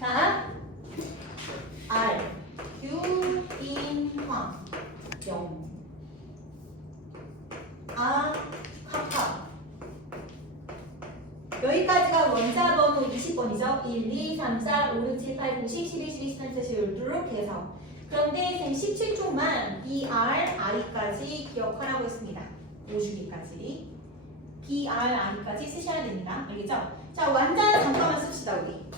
자, R, 유인화, 0. 아, 카카. 여기까지가 원자 번호 20번이죠. 1, 2, 3, 4, 5, 6, 7, 8, 9, 10, 11, 12, 13, 14, 15 이렇게 해서. 그런데 쌤 17초만 BR, R까지 기억하라고 했습니다. 5주기까지. BR, R까지 쓰셔야 됩니다. 알겠죠? 자, 완자 잠깐만 씁시다, 우리.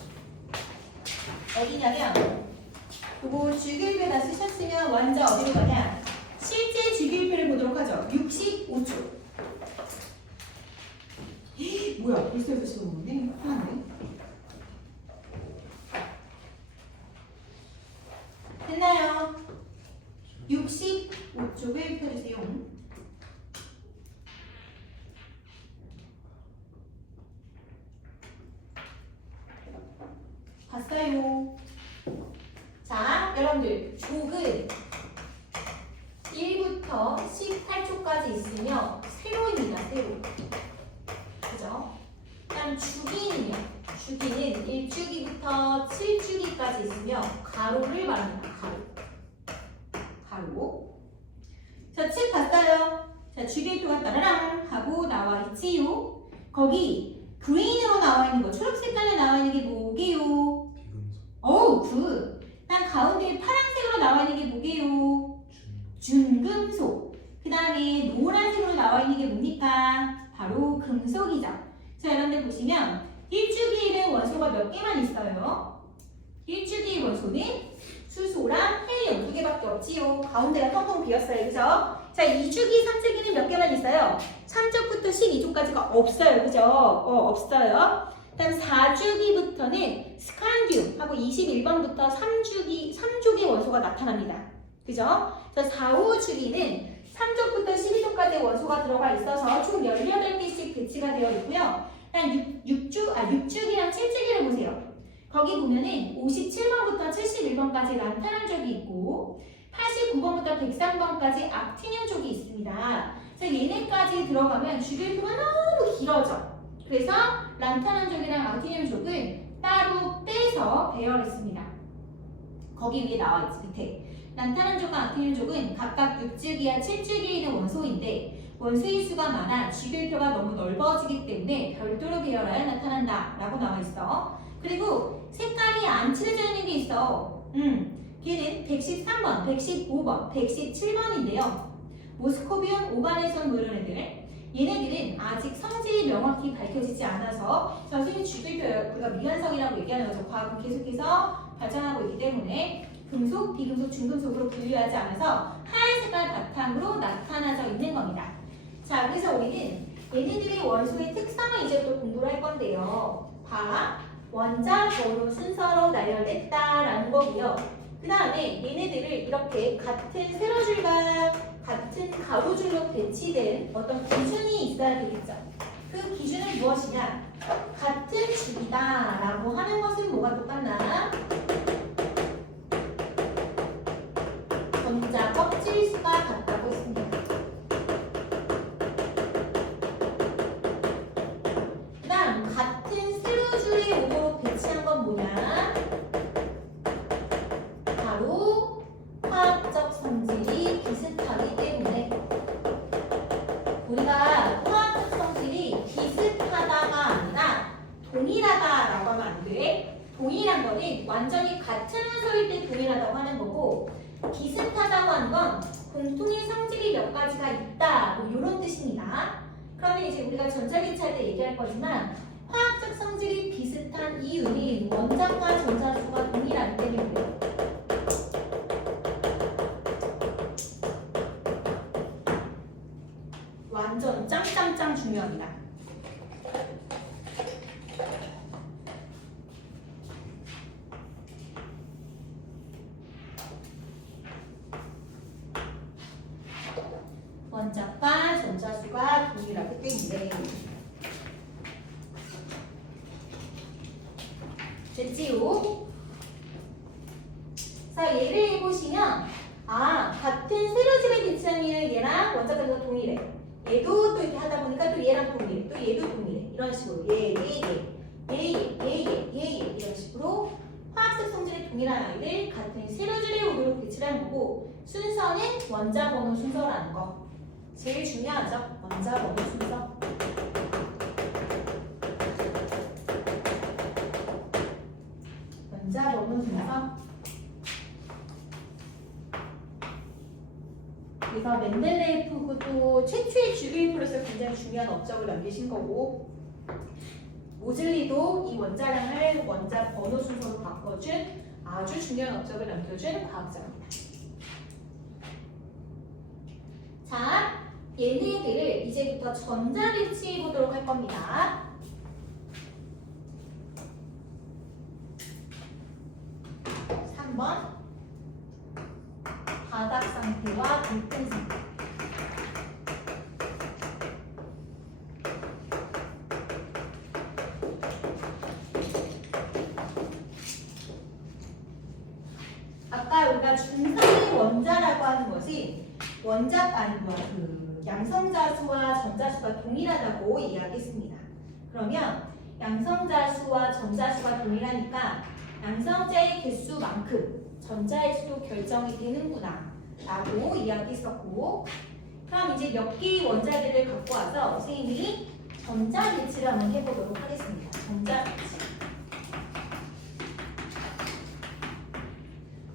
어디냐면, 그거 주기율표에다 쓰셨으면 완자 어디로 가냐? 실제 주기율표를 보도록 하죠. 65초. 뭐야, 벌써 6시간 먹었네? 하나네. 됐나요? 65쪽을 펴주세요. 봤어요. 자, 여러분들 족은 1부터 18초까지 있으며 세로입니다. 세로. 그죠? 그다음 주기는요. 주기는 1주기부터 7주기까지 있으며 가로를 말합니다. 가로. 자, 책 봤어요? 자, 주기표가 따라랑 하고 나와 있지요. 거기 그린으로 나와 있는 거, 초록 색깔에 나와 있는 게 뭐게요? 어우, 굿. 그다음 가운데 파란색으로 나와 있는 게 뭐게요? 준금속. 그 다음에 노란색으로 나와 있는 게 뭡니까? 바로 금속이죠. 자, 여러분들 보시면 1주기에는 원소가 몇 개만 있어요? 1주기 원소는 수소랑 헬륨 2개밖에 없지요. 가운데가 텅텅 비었어요. 그죠? 자, 2주기, 3주기는 몇 개만 있어요? 3쪽부터 12쪽까지가 없어요. 그죠? 없어요. 다음 4주기부터는 스칸듐하고 21번부터 3주기 원소가 나타납니다. 그죠? 자, 4, 5주기는 3쪽부터 12쪽까지 원소가 들어가 있어서 총 18개씩 배치가 되어 있고요. 한 6주기랑 7주기를 보세요. 거기 보면은 57번부터 71번까지 란타난 쪽이 있고 89번부터 103번까지 악티늄 쪽이 있습니다. 자, 얘네까지 들어가면 주기율표가 너무 길어져. 그래서 란타난 쪽이랑 악티늄 쪽을 따로 빼서 배열했습니다. 거기 위에 나와 있지, 밑에. 란타난 쪽과 악티늄 쪽은 각각 6주기와 7주기에 있는 원소인데 원소의 수가 많아 주기율표가 너무 넓어지기 때문에 별도로 배열하여 나타난다 라고 나와 있어. 그리고 색깔이 안 칠해져 있는 게 있어. 걔는 113번, 115번, 117번인데요. 모스코비움 오가네손 뭐 이런 애들. 얘네들은 아직 성질이 명확히 밝혀지지 않아서 선생님 주기율표 우리가 미완성이라고 얘기하는 거죠. 과학은 계속해서 발전하고 있기 때문에 금속, 비금속, 중금속으로 분류하지 않아서 하얀 색깔 바탕으로 나타나져 있는 겁니다. 자, 그래서 우리는 얘네들의 원소의 특성을 이제 또 공부를 할 건데요. 원자 번호 순서로 나열됐다라는 거고요. 그 다음에 얘네들을 이렇게 같은 세로줄과 같은 가로줄로 배치된 어떤 기준이 있어야 되겠죠. 그 기준은 무엇이냐? 같은 줄이다라고 하는 것은 뭐가 똑같나? 전자 껍질 수가 같다고 했습니다. 그 다음 같은 세로줄의 오도로 배치한 건 뭐냐? 바로 화학적 성질이 비슷하기 때문에 우리가 화학적 성질이 비슷하다가 아니라 동일하다라고 하면 안 돼. 동일한 거는 완전히 같은 원소일 때 동일하다고 하는 거고 비슷하다고 하는 건 공통의 성질이 몇 가지가 있다 뭐 이런 뜻입니다. 그러면 이제 우리가 전자기차할 때 얘기할 거지만 화학적 성질이 비슷한 이유는 원자과 전자수가 동일하기 때문이에요. 완전 짱짱짱 중요합니다. 원자과 전자수가 동일하기 때문에 됐지요? 자, 예를 해보시면 같은 세로집에 배치한 얘랑 원자과가 동일해. 얘도 또 이렇게 하다 보니까 또 얘랑 동일해. 또 얘도 동일해. 이런 식으로 얘 이런 식으로 동일한 아이를 같은 세로줄에 오도록 배치를 한 거고 순서는 원자 번호 순서라는 거. 제일 중요하죠. 원자 번호 순서. 원자 번호 순서. 그래서 멘델레예프도 최초의 주기율표로서 굉장히 중요한 업적을 남기신 거고 모즐리도 이 원자량을 원자 번호 순서로 바꿔준 아주 중요한 업적을 남겨준 과학자입니다. 자, 얘네들을 이제부터 전자 배치해 보도록 할 겁니다. 바닥 상태와 불펜 상태. 아까 우리가 중성의 원자라고 하는 것이 양성자수와 전자수가 동일하다고 이야기했습니다. 그러면 양성자수와 전자수가 동일하니까 양성자의 개수만큼 전자의 수도 결정이 되는구나 라고 이야기했었고 그럼 이제 몇 개의 원자들을 갖고 와서 선생님이 전자 배치를 한번 해보도록 하겠습니다. 전자 배치.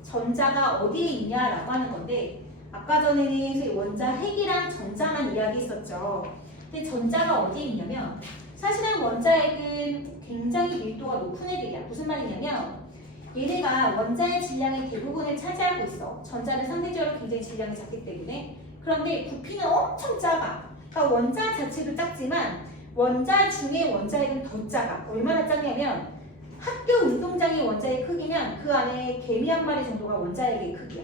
전자가 어디에 있냐라고 하는 건데 아까 전에는 원자 핵이랑 전자만 이야기했었죠. 근데 전자가 어디에 있냐면 사실은 원자핵은 굉장히 밀도가 높은 애들이야. 무슨 말이냐면 얘네가 원자의 질량의 대부분을 차지하고 있어. 전자는 상대적으로 굉장히 질량이 작기 때문에. 그런데 부피는 엄청 작아. 그러니까 원자 자체도 작지만 원자 중에 원자핵은 더 작아. 얼마나 작냐면 학교 운동장의 원자의 크기면 그 안에 개미 한 마리 정도가 원자핵의 크기야.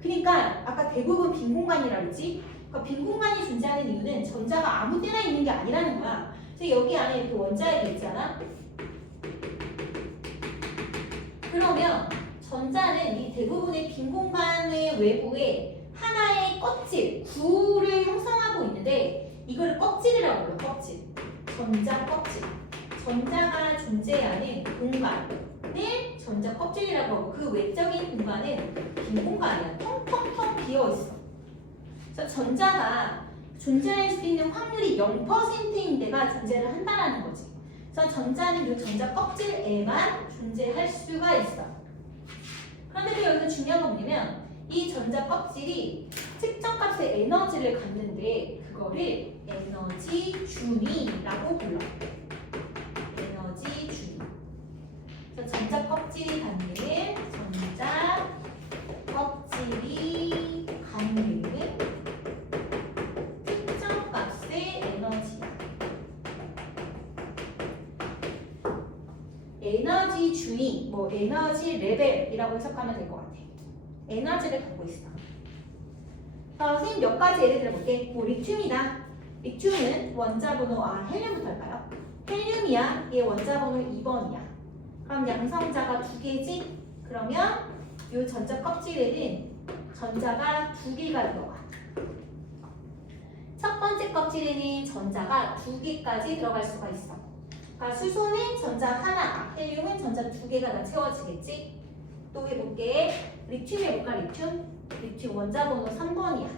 그러니까 아까 대부분 빈 공간이라고 했지? 그러니까 빈 공간이 존재하는 이유는 전자가 아무 때나 있는 게 아니라는 거야. 그래서 여기 안에 이렇게 원자핵이 있잖아. 그러면 전자는 이 대부분의 빈 공간의 외부에 하나의 껍질, 구를 형성하고 있는데 이거를 껍질이라고 불러. 껍질. 전자 껍질. 전자가 존재하는 공간을 전자 껍질이라고 하고 그 외적인 공간은 빈 공간이야. 텅텅텅 비어있어. 그래서 전자가 존재할 수 있는 확률이 0%인 데가 존재를 한다는 거지. 그래서 전자는 이 전자 껍질에만 존재할 수가 있어. 그런데 여기서 중요한 건 뭐냐면 이 전자 껍질이 특정 값의 에너지를 갖는데 그거를 에너지 준위라고 불러. 에너지 준위. 그래서 전자 껍질이 갖는 전자 껍질이 갖는 특정 값의 에너지야. 에너지 준위, 에너지 레벨이라고 해석하면 될 것 같아. 에너지를 갖고 있어. 선생님 몇 가지 예를 들어볼게. 리튬이다. 리튬은 원자 번호, 헬륨부터 할까요? 헬륨이야. 얘 원자 번호 2번이야. 그럼 양성자가 2개지? 그러면 이 전자 껍질에는 전자가 2개가 들어가. 첫 번째 껍질에는 전자가 2개까지 들어갈 수가 있어. 수소는 전자 하나, 헬륨은 전자 2개가 다 채워지겠지? 또 해볼게. 리튬 해볼까? 리튬 원자 번호 3번이야.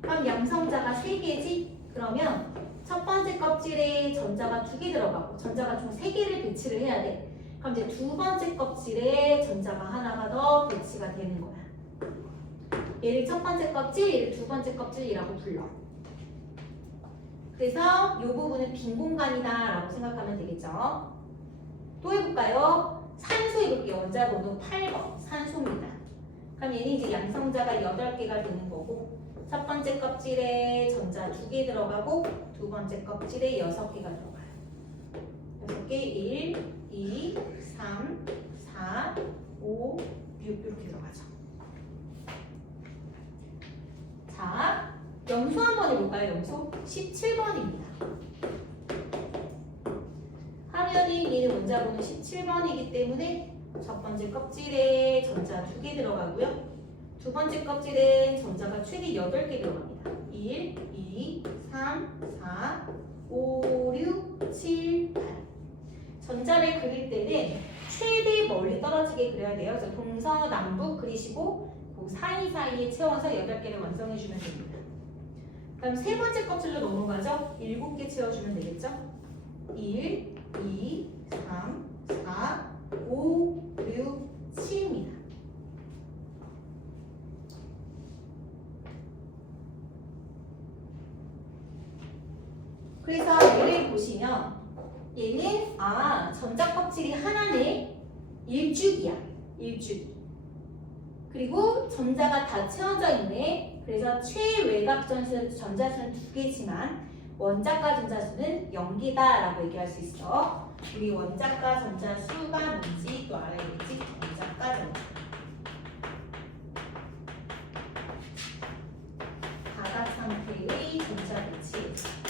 그럼 양성자가 3개지? 그러면 첫 번째 껍질에 전자가 2개 들어가고 전자가 총 3개를 배치를 해야 돼. 그럼 이제 두 번째 껍질에 전자가 하나가 더 배치가 되는 거야. 얘를 첫 번째 껍질, 얘를 두 번째 껍질이라고 불러. 그래서 이 부분은 빈 공간이다 라고 생각하면 되겠죠. 또 해볼까요? 산소 해볼게요. 원자 번호 8번 산소입니다. 그럼 얘는 이제 양성자가 8개가 되는 거고 첫 번째 껍질에 전자 2개 들어가고 두 번째 껍질에 6개가 들어가요. 6개 1, 2, 3, 4, 5, 6 이렇게 들어가죠. 자, 염소 한번 해볼까요? 염소 17번입니다. 화면이 얘는 원자 번호 17번이기 때문에 첫 번째 껍질에 전자 2개 들어가고요. 두 번째 껍질에 전자가 최대 8개 들어갑니다. 1, 2, 3, 4, 5, 6, 7, 8. 전자를 그릴 때는 최대 멀리 떨어지게 그려야 돼요. 그래서 동서남북 그리시고 그 사이사이에 채워서 8개를 완성해주면 됩니다. 그럼 세 번째 껍질로 넘어가죠. 7개 채워주면 되겠죠. 1, 2, 3, 4, 5, 6, 7입니다. 그래서 얘를 보시면 얘는 전자 껍질이 하나네. 1주기야. 1주기. 그리고 전자가 다 채워져 있네. 그래서 최외곽 전자수는 2개지만 원자가 전자수는 0개다 라고 얘기할 수 있어. 우리 원자가 전자수가 뭔지 또 알아야겠지. 원자가 전자. 바닥 상태의 전자 배치.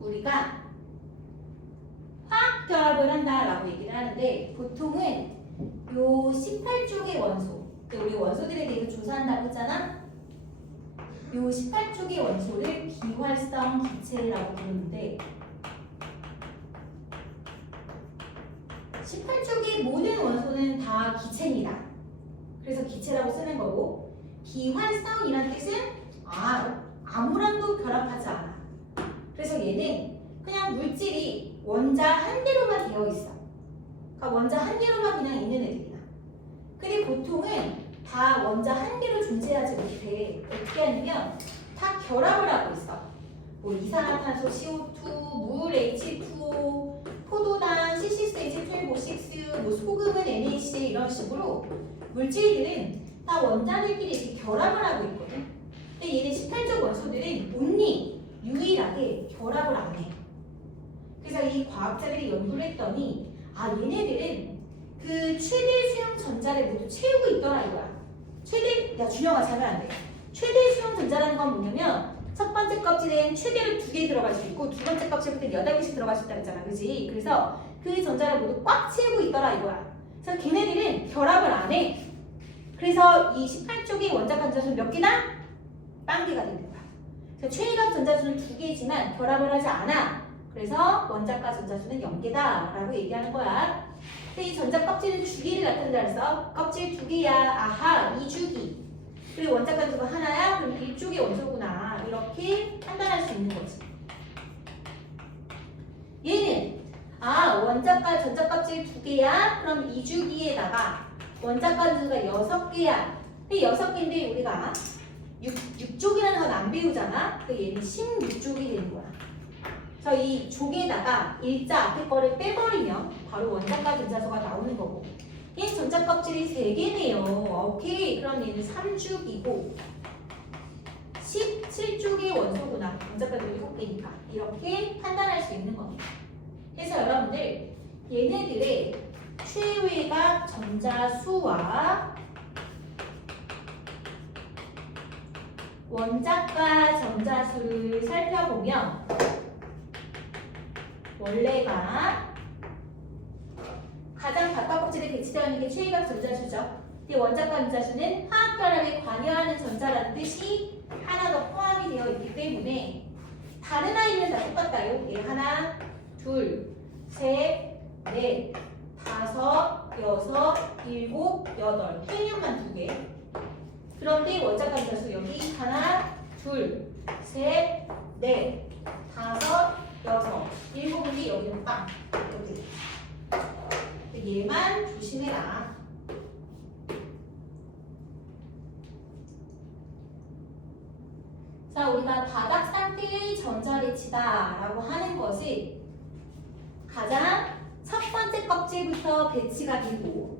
우리가 화학 결합을 한다라고 얘기를 하는데 보통은 요 18쪽의 원소, 우리 원소들에 대해서 조사한다고 했잖아. 요 18쪽의 원소를 비활성 기체라고 부르는데 18쪽의 모든 원소는 다 기체입니다. 그래서 기체라고 쓰는 거고 비활성이라는 뜻은 아무랑도 결합하지 않아. 그래서 얘는 그냥 물질이 원자 한 개로만 되어 있어. 그러니까 원자 한 개로만 그냥 있는 애들이야. 근데 보통은 다 원자 한 개로 존재하지 못해. 어떻게 하냐면 다 결합을 하고 있어. 뭐 이산화탄소 CO2, 물 H2O, 포도당 C6H12O6, 뭐 소금은 NaCl 이런 식으로 물질들은 다 원자들끼리 이렇게 결합을 하고 있거든. 근데 얘네 18쪽 원소들은 유일하게 결합을 안 해. 그래서 이 과학자들이 연구를 했더니 얘네들은 그 최대 수용 전자를 모두 채우고 있더라 이거야. 준영아 자면 안 돼. 최대 수용 전자라는 건 뭐냐면 첫 번째 껍질엔 최대로 2개 들어갈 수 있고 두 번째 껍질부터 8개씩 들어갈 수 있다고 했잖아. 그지? 그래서 그 전자를 모두 꽉 채우고 있더라 이거야. 그래서 걔네들은 결합을 안 해. 그래서 이 18쪽의 원자 전자수는 몇 개나? 1개가 되는 거야. 최외곽 전자수는 2개지만 결합을 하지 않아. 그래서 원자가 전자수는 0개다 라고 얘기하는 거야. 근데 이 전자 껍질은 주기를 나타낸다 그래서 껍질 2개야. 아하 2주기. 그리고 원자가 전자가 하나야? 그럼 1쪽의 원소구나. 이렇게 판단할 수 있는 거지. 얘는 원자가 전자 껍질 2개야? 그럼 2주기에다가 원자가 전자가 6개야. 근데 6개인데 우리가 6족이라는 건 안 배우잖아. 그 얘는 16족이 되는 거야. 그래서 이 족에다가 일자 앞에 거를 빼버리면 바로 원자가 전자수가 나오는 거고. 얘 전자 껍질이 3개네요. 오케이. 그럼 얘는 3족이고 17쪽의 원소구나. 원자가 7개니까. 이렇게 판단할 수 있는 겁니다. 그래서 여러분들 얘네들의 최외곽 전자수와 원자가 전자수를 살펴보면 원래가 가장 바깥 껍질에 배치되어 있는 게 최외곽 전자수죠. 근데 원자가 전자수는 화학 결합에 관여하는 전자라는 뜻이 하나 더 포함이 되어 있기 때문에 다른 아이는 다 똑같아요. 얘 하나, 둘, 셋, 넷, 다섯, 여섯, 일곱, 여덟. 헬륨만 2개. 그런데 원자가 전자수 여기 하나, 둘, 셋, 넷, 다섯, 여섯, 일곱인데 여기는 빵. 이렇게. 얘만 조심해라. 자, 우리가 바닥 상태의 전자 배치다 라고 하는 것이 가장 첫 번째 껍질부터 배치가 되고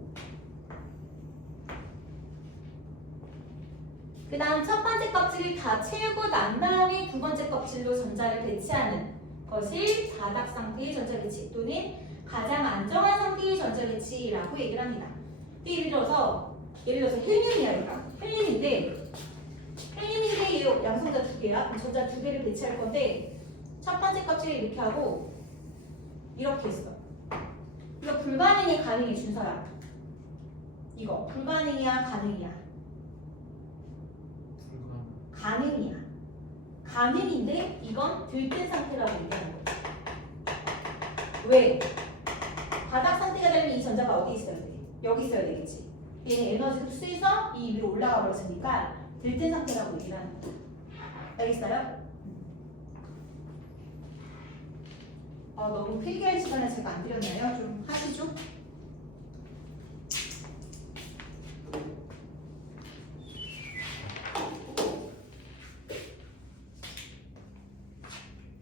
그 다음 첫 번째 껍질을 다 채우고 난 다음에 두 번째 껍질로 전자를 배치하는 것을 바닥 상태의 전자 배치 또는 가장 안정한 상태의 전자 배치라고 얘기를 합니다. 예를 들어서 헬륨이야 얘가. 헬륨인데 이 양성자 두 개야. 그럼 전자 두 개를 배치할 건데 첫 번째 껍질을 이렇게 하고 이렇게 했어. 이거 불가능이 가능이 준서야. 이거 불가능이야 가능이야? 가능이야. 가능인데 이건 들뜬 상태라고 얘기하는 거지. 왜? 바닥 상태가 되면 이 전자가 어디 있어야 돼? 여기 있어야 되겠지. 얘는 에너지 흡수해서 이 위로 올라가 버렸으니까 들뜬 상태라고 얘기를 하는 거야. 알겠어요? 너무 필기할 시간을 제가 안 드렸나요? 좀 하시죠.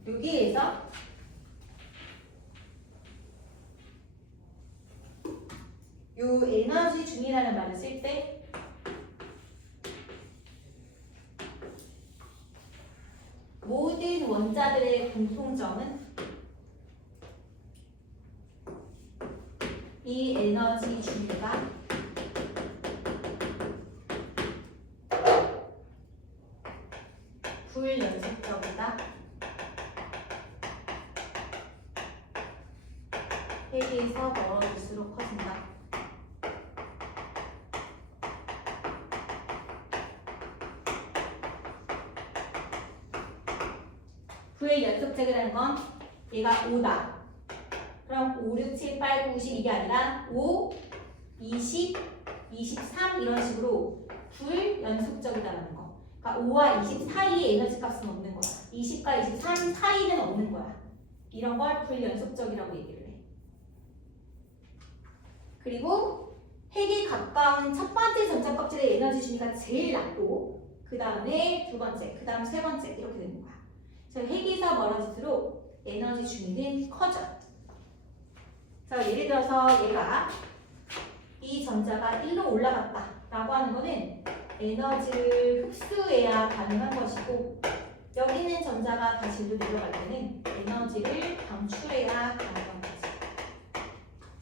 여기에서 요 에너지 중이라는 말을 쓸 때 모든 원자들의 공통점은 이 에너지 중위가 불연속적이다. 핵에서 멀어질수록 커진다. 불 연속적이라는 건 얘가 5다. 그럼 5, 6, 7, 8, 9, 10 이게 아니라 5, 20, 23 이런 식으로 불 연속적이다라는 거. 그러니까 5와 20 사이에 에너지 값은 없는 거야. 20과 23 사이는 없는 거야. 이런 걸 불 연속적이라고 얘기를 해. 그리고 핵에 가까운 첫 번째 전자 껍질의 에너지 준위가 제일 낮고 그 다음에 두 번째, 그 다음 세 번째 이렇게 되는 거야. 그래서 핵에서 멀어질수록 에너지 준위는 커져. 자, 예를 들어서 얘가 이 전자가 1로 올라갔다 라고 하는 거는 에너지를 흡수해야 가능한 것이고 여기 있는 전자가 다시 1로 내려갈 때는 에너지를 방출해야 가능한 거지.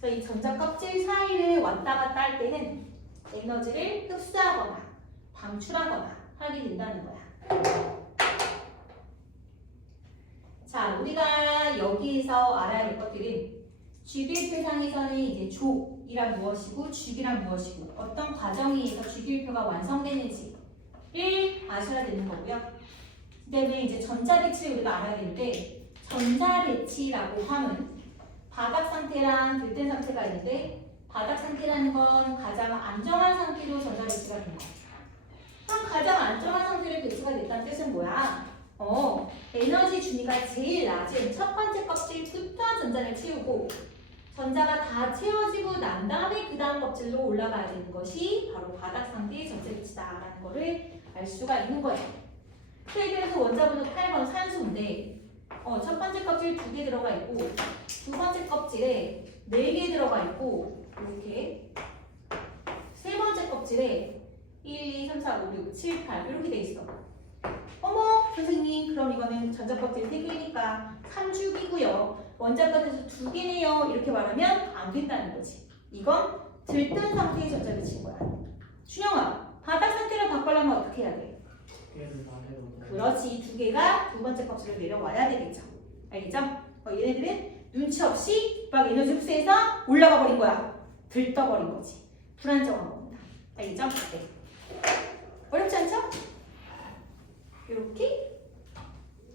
그래서 이 전자 껍질 사이를 왔다 갔다 할 때는 에너지를 흡수하거나 방출하거나 하게 된다는 거야. 자, 우리가 여기에서 알아야 될 것들은 주기율표상에서는 이제 족이란 무엇이고 주기란 무엇이고 어떤 과정에 의해서 주기율표가 완성되는지를 아셔야 되는 거고요. 그다음에 이제 전자 배치를 우리가 알아야 되는데 전자 배치라고 하면 바닥 상태랑 들뜬 상태가 있는데 바닥 상태라는 건 가장 안정한 상태로 전자 배치가 되는 거야. 그럼 가장 안정한 상태로 배치가 됐다는 뜻은 뭐야? 에너지 준위가 제일 낮은 첫 번째 껍질부터 전자를 채우고 전자가 다 채워지고 난 다음에 그 다음 껍질로 올라가야 되는 것이 바로 바닥 상태의 전자 배치다라는 거를 알 수가 있는 거죠. 예를 들어서 원자번호 8번 산소인데 첫 번째 껍질 2개 들어가 있고 두 번째 껍질에 4개 들어가 있고 이렇게 세 번째 껍질에 1, 2, 3, 4, 5, 6, 7, 8 이렇게 돼 있어. 어머 선생님 그럼 이거는 전자 껍질 3개니까 3주기고요. 원자 껍질에서 2개네요. 이렇게 말하면 안 된다는 거지. 이건 들뜬 상태의 전자 배치인 거야. 준영아 바닥 상태를 바꾸려면 어떻게 해야 돼? 그렇지. 2개가 두 번째 껍질로 내려와야 되겠죠. 알겠죠? 얘네들은 눈치 없이 막 에너지 흡수해서 올라가 버린 거야. 들떠버린 거지. 불안정한 겁니다. 알겠죠? 네. 어렵지 않죠? 이렇게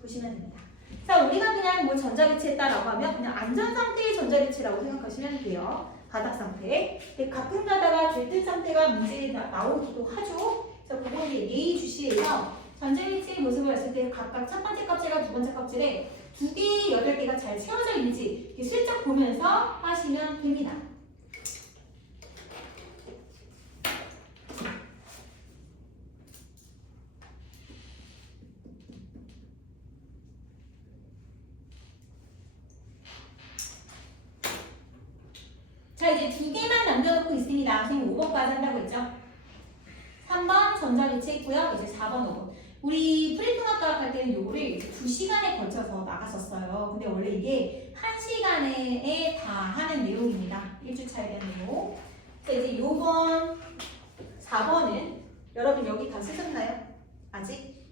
보시면 됩니다. 자, 우리가 그냥 뭐 전자 배치했다라고 하면 그냥 안전 상태의 전자 배치라고 생각하시면 돼요. 바닥 상태. 가끔 가다가 들뜬 상태가 문제에 나오기도 하죠. 그래서 그거를 예의주시해서 전자 배치의 모습을 봤을 때 각각 첫 번째 껍질과 두 번째 껍질에 2개, 8개가 잘 채워져 있는지 이렇게 슬쩍 보면서 하시면 됩니다. 자, 이제 2개만 남겨놓고 있습니다. 선생님 5번까지 한다고 했죠? 3번 전자기체했고요. 이제 4번, 5번. 우리 프리통합과학 할 때는 요거를 2시간에 걸쳐서 나갔었어요. 근데 원래 이게 1시간에 다 하는 내용입니다. 1주차에 대한 내용. 그래서 이제 요번 4번은 여러분 여기 다 쓰셨나요? 아직?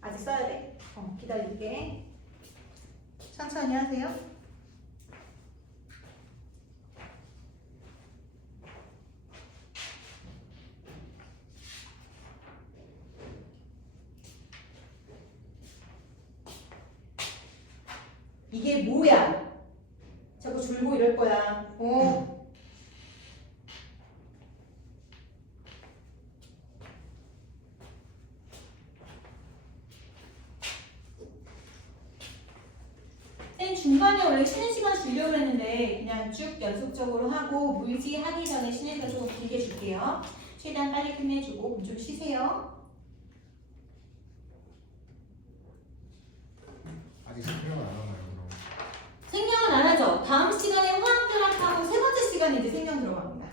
아직 써야 돼? 기다릴게. 천천히 하세요. 이게 뭐야? 자꾸 줄고 이럴 거야. 쌤 중간에 원래 쉬는 시간 주려고 했는데 그냥 쭉 연속적으로 하고 물지 하기 전에 쉬는 시간 조금 길게 줄게요. 최대한 빨리 끝내주고 좀 쉬세요. 아직 생각은 안 하나요, 그럼? 생명은 안 하죠. 다음 시간에 화학결합하고 세 번째 시간에 이제 생명 들어갑니다.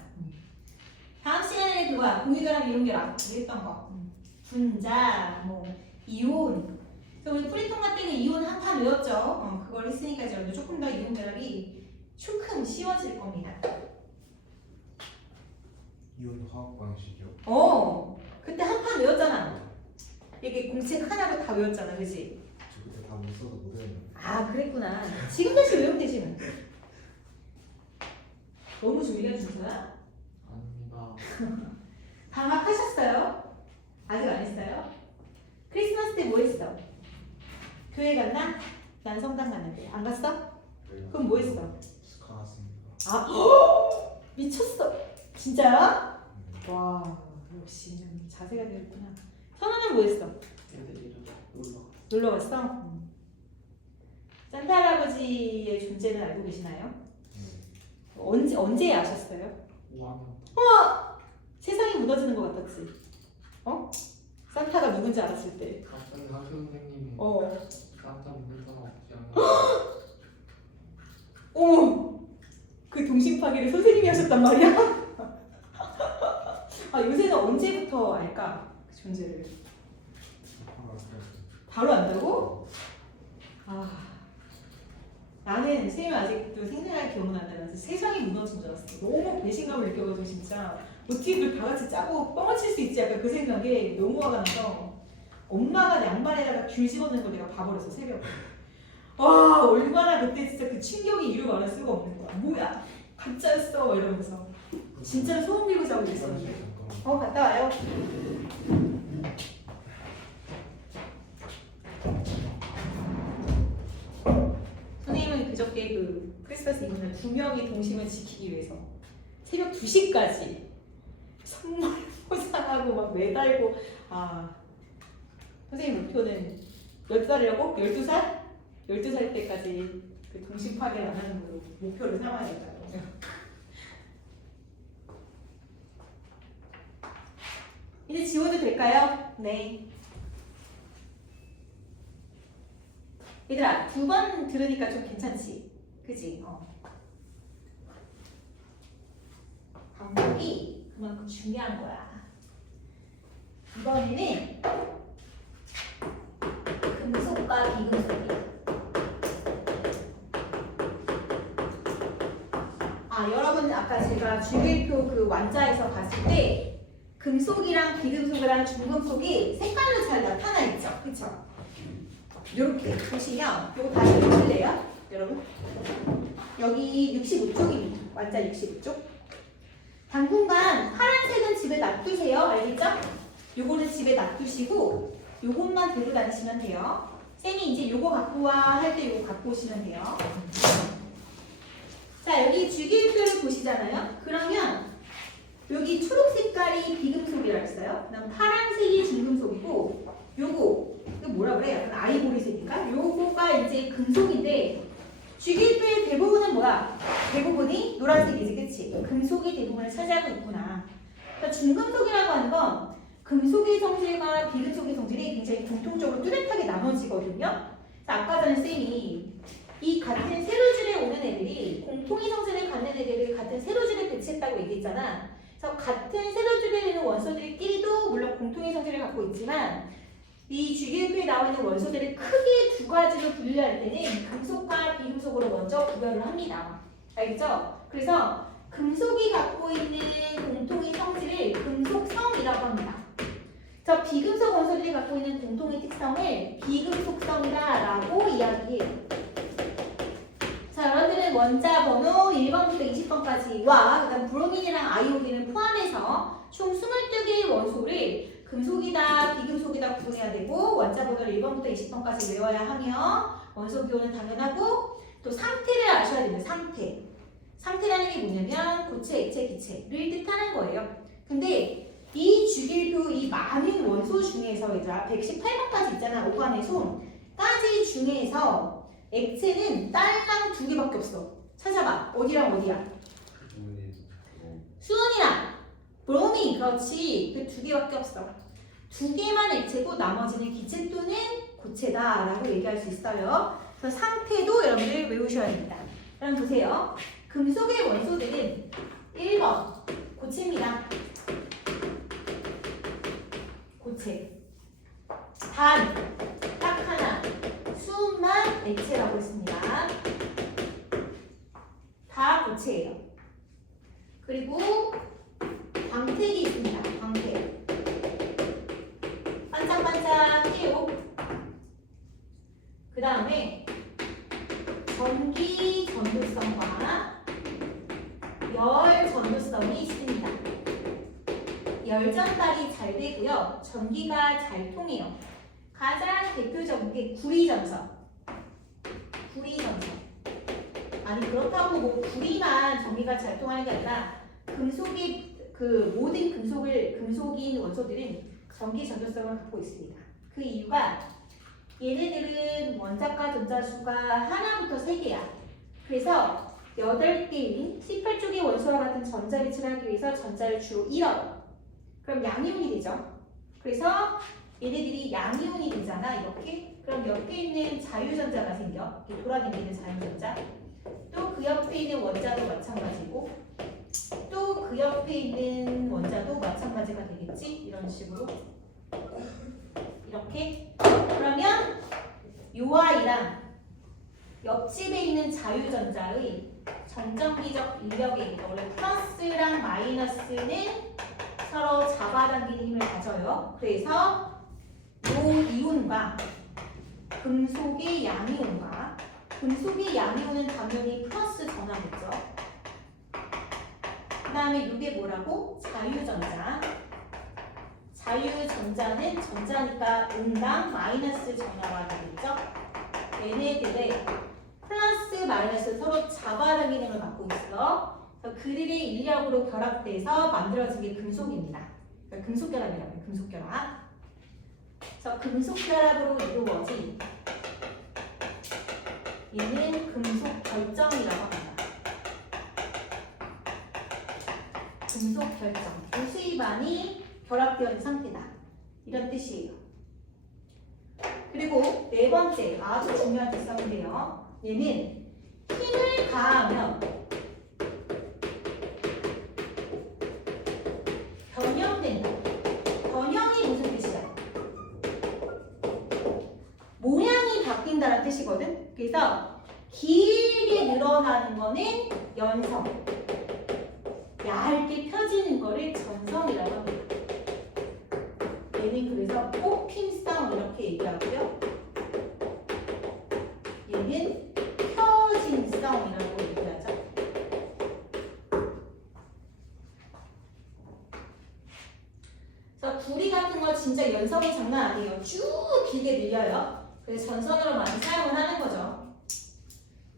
다음 시간에는 그거야. 공유결합, 이온결합 했던 거. 분자, 뭐 이온. 그래서 우리 프리통합 때는 이온 한 판 외웠죠. 그걸 했으니까 이제 조금 더 이온결합이 조금 쉬워질 겁니다. 이온 화학 방식이요? 그때 한 판 외웠잖아. 이게 공책 하나로 다 외웠잖아, 그지? 저 그때 다 못 써서 못 했는데. 아, 그랬구나. 지금 다시 외우면 되시면. 너무 졸려 준서야? 아닙니다. 방학하셨어요? 아직 안 했어요? 크리스마스 때 뭐 했어? 교회 갔나? 난 성당 갔는데. 안 갔어? 그럼 뭐 했어? 스카 왔습니다. 미쳤어. 진짜야? 와, 역시 자세가 되었구나. 선우는 뭐 했어? 애들이랑 놀러 놀러 갔어? 산타 할아버지의 존재는 알고 계시나요? 언제 아셨어요? 5학년 세상이 무너지는 것 같았지? 산타가 누군지 알았을 때. 갑자기 학교 선생님이 산타 믿는 사람 없지 않나. 그 동심 파괴를 선생님이 하셨단 말이야? 요새는 언제부터 알까? 그 존재를. 바로 안다고? 나는 쌤이 아직도 생생하게 기억난다면서 세상이 무너진 줄 알았어. 너무 배신감을 느껴가지고 진짜 어떻게 그걸 다 같이 짜고 뻥을 칠 수 있지? 약간 그 생각에 너무 화가 나서 엄마가 양말에다가 귤 집어넣는 걸 내가 봐버렸어, 새벽에. 와, 얼마나 그때 진짜 그 충격이 이루 말할 수가 없는 거야. 뭐야, 가짜였어 막 이러면서 진짜 소름 끼고 자고 있었는데. 갔다 와요. 선생님은 그저께 그 크리스마스 이브날 2명의 동심을 지키기 위해서 새벽 2시까지 선물 포장하고 막 매달고. 선생님 목표는 몇 살이라고? 12살? 12살 때까지 그 동심 파괴를 안 하는 걸로 목표를 삼아야겠다고. 이제 지워도 될까요? 네. 얘들아, 2번 들으니까 좀 괜찮지? 그지? 반복이 그만큼 중요한 거야. 이번에는 금속과 비금속이야. 여러분 아까 제가 주기표 그 완자에서 봤을 때 금속이랑 비금속이랑 중금속이 색깔로 잘 나타나 있죠? 그쵸? 이렇게 보시면 이거 다시 보실래요? 여러분? 여기 65쪽입니다. 완자 65쪽. 당분간 파란색은 집에 놔두세요. 알겠죠? 요거는 집에 놔두시고 요것만 들고 다니시면 돼요. 쌤이 이제 요거 갖고 와 할 때 요거 갖고 오시면 돼요. 자, 여기 주기율표를 보시잖아요. 그러면 여기 초록 색깔이 비금속이라고 했어요. 그다음 파란색이 중금속이고 요거 이거 뭐라 그래? 약간 아이보리색인가? 요거가 이제 금속인데 주기율표의 대부분은 뭐야? 대부분이 노란색이지, 그치? 금속이 대부분을 차지하고 있구나. 그러니까 중금속이라고 하는 건 금속의 성질과 비금속의 성질이 굉장히 공통적으로 뚜렷하게 나눠지거든요. 아까 전에 쌤이 이 같은 세로줄에 오는 애들이 공통의 성질을 갖는 애들을 같은 세로줄에 배치했다고 얘기했잖아. 그래서 같은 세로줄에 있는 원소들끼리도 물론 공통의 성질을 갖고 있지만 이 주기율표에 나와 있는 원소들을 크게 두 가지로 분류할 때는 금속과 비금속으로 먼저 구별을 합니다. 알겠죠? 그래서 금속이 갖고 있는 공통의 성질을 금속성이라고 합니다. 저 비금속 원소들이 갖고 있는 공통의 특성을 비금속성이다라고 이야기해요. 자, 여러분들은 원자 번호 1번부터 20번까지와 그다음 브로민이랑 아이오딘을 포함해서 총 22개의 원소를 금속이다, 비금속이다 구분해야 되고 원자 번호를 1번부터 20번까지 외워야 하며 원소 기호는 당연하고 또 상태를 아셔야 됩니다. 상태. 상태라는 게 뭐냐면 고체, 액체, 기체를 뜻하는 거예요. 근데 이 주기율표 이 많은 원소 중에서 이제 118번까지 있잖아. 오간에손까지 중에서 액체는 딸랑 2개밖에 없어. 찾아봐. 어디랑 어디야? 수은이랑 브로민. 그렇지. 그 2개밖에 없어. 2개만 액체고 나머지는 기체 또는 고체다라고 얘기할 수 있어요. 그래서 상태도 여러분들 외우셔야 됩니다. 그럼 보세요. 금속의 원소들은 1번 고체입니다. 고체. 단, 딱 하나. 수은만 액체라고 했습니다. 다 고체예요. 그리고 광택이 있습니다. 광택. 반짝반짝해요. 그 다음에 전기 전도성과 열 전도성이 있습니다. 열 전달이 잘 되고요. 전기가 잘 통해요. 가장 대표적인 게 구리전선. 구리전선. 아니 그렇다고 뭐 구리만 전기가 잘 통하는 게 아니라 금속이 그 모든 금속인 원소들은 전기 전도성을 갖고 있습니다. 그 이유가 얘네들은 원자과 전자수가 하나부터 3개야. 그래서 8개인 18쪽의 원소와 같은 전자 배치를 하기 위해서 전자를 주로 잃어요. 그럼 양이온이 되죠. 그래서 얘네들이 양이온이 되잖아. 이렇게. 그럼 옆에 있는 자유전자가 생겨. 이렇게 돌아다니는 자유전자. 또 그 옆에 있는 원자도 마찬가지고 또 그 옆에 있는 원자도 마찬가지가 되겠지. 이런 식으로. 이렇게. 그러면 요 아이랑 옆집에 있는 자유전자의 전정기적 인력에 원래 플러스랑 마이너스는 서로 잡아당기는 힘을 가져요. 그래서 요 이온과 금속의 양이온과 금속의 양이온은 당연히 플러스 전하겠죠. 그 다음에 이게 뭐라고? 자유전자. 자유전자는 전자니까 음당 마이너스 전하가 되겠죠. 얘네들의 플러스 마이너스 서로 잡아당기는 걸 갖고 있어. 그래서 그들의 인력으로 결합돼서 만들어진 게 금속입니다. 그러니까 금속결합이라고 해요. 금속결합. 그래서 금속결합으로 이루어진 얘는 금속결정이라고 합니다. 금속결정. 우수입안이 결합되어 있는 상태다. 이런 뜻이에요. 그리고 네 번째 아주 중요한 특성인데요. 얘는 힘을 가하면 변형된다. 변형이 무슨 뜻이야? 모양이 바뀐다는 뜻이거든. 그래서 길게 늘어나는 거는 연성, 얇게 펴지는 거를 전성이라고 합니다. 얘는 그래서 뽑힘성 이렇게 얘기하고요. 얘는 펴짐성이라고 얘기하죠. 그래서 구리 같은 거 진짜 연성이 장난 아니에요. 쭉 길게 늘려요. 그래서 전선으로 많이 사용을 하는 거죠.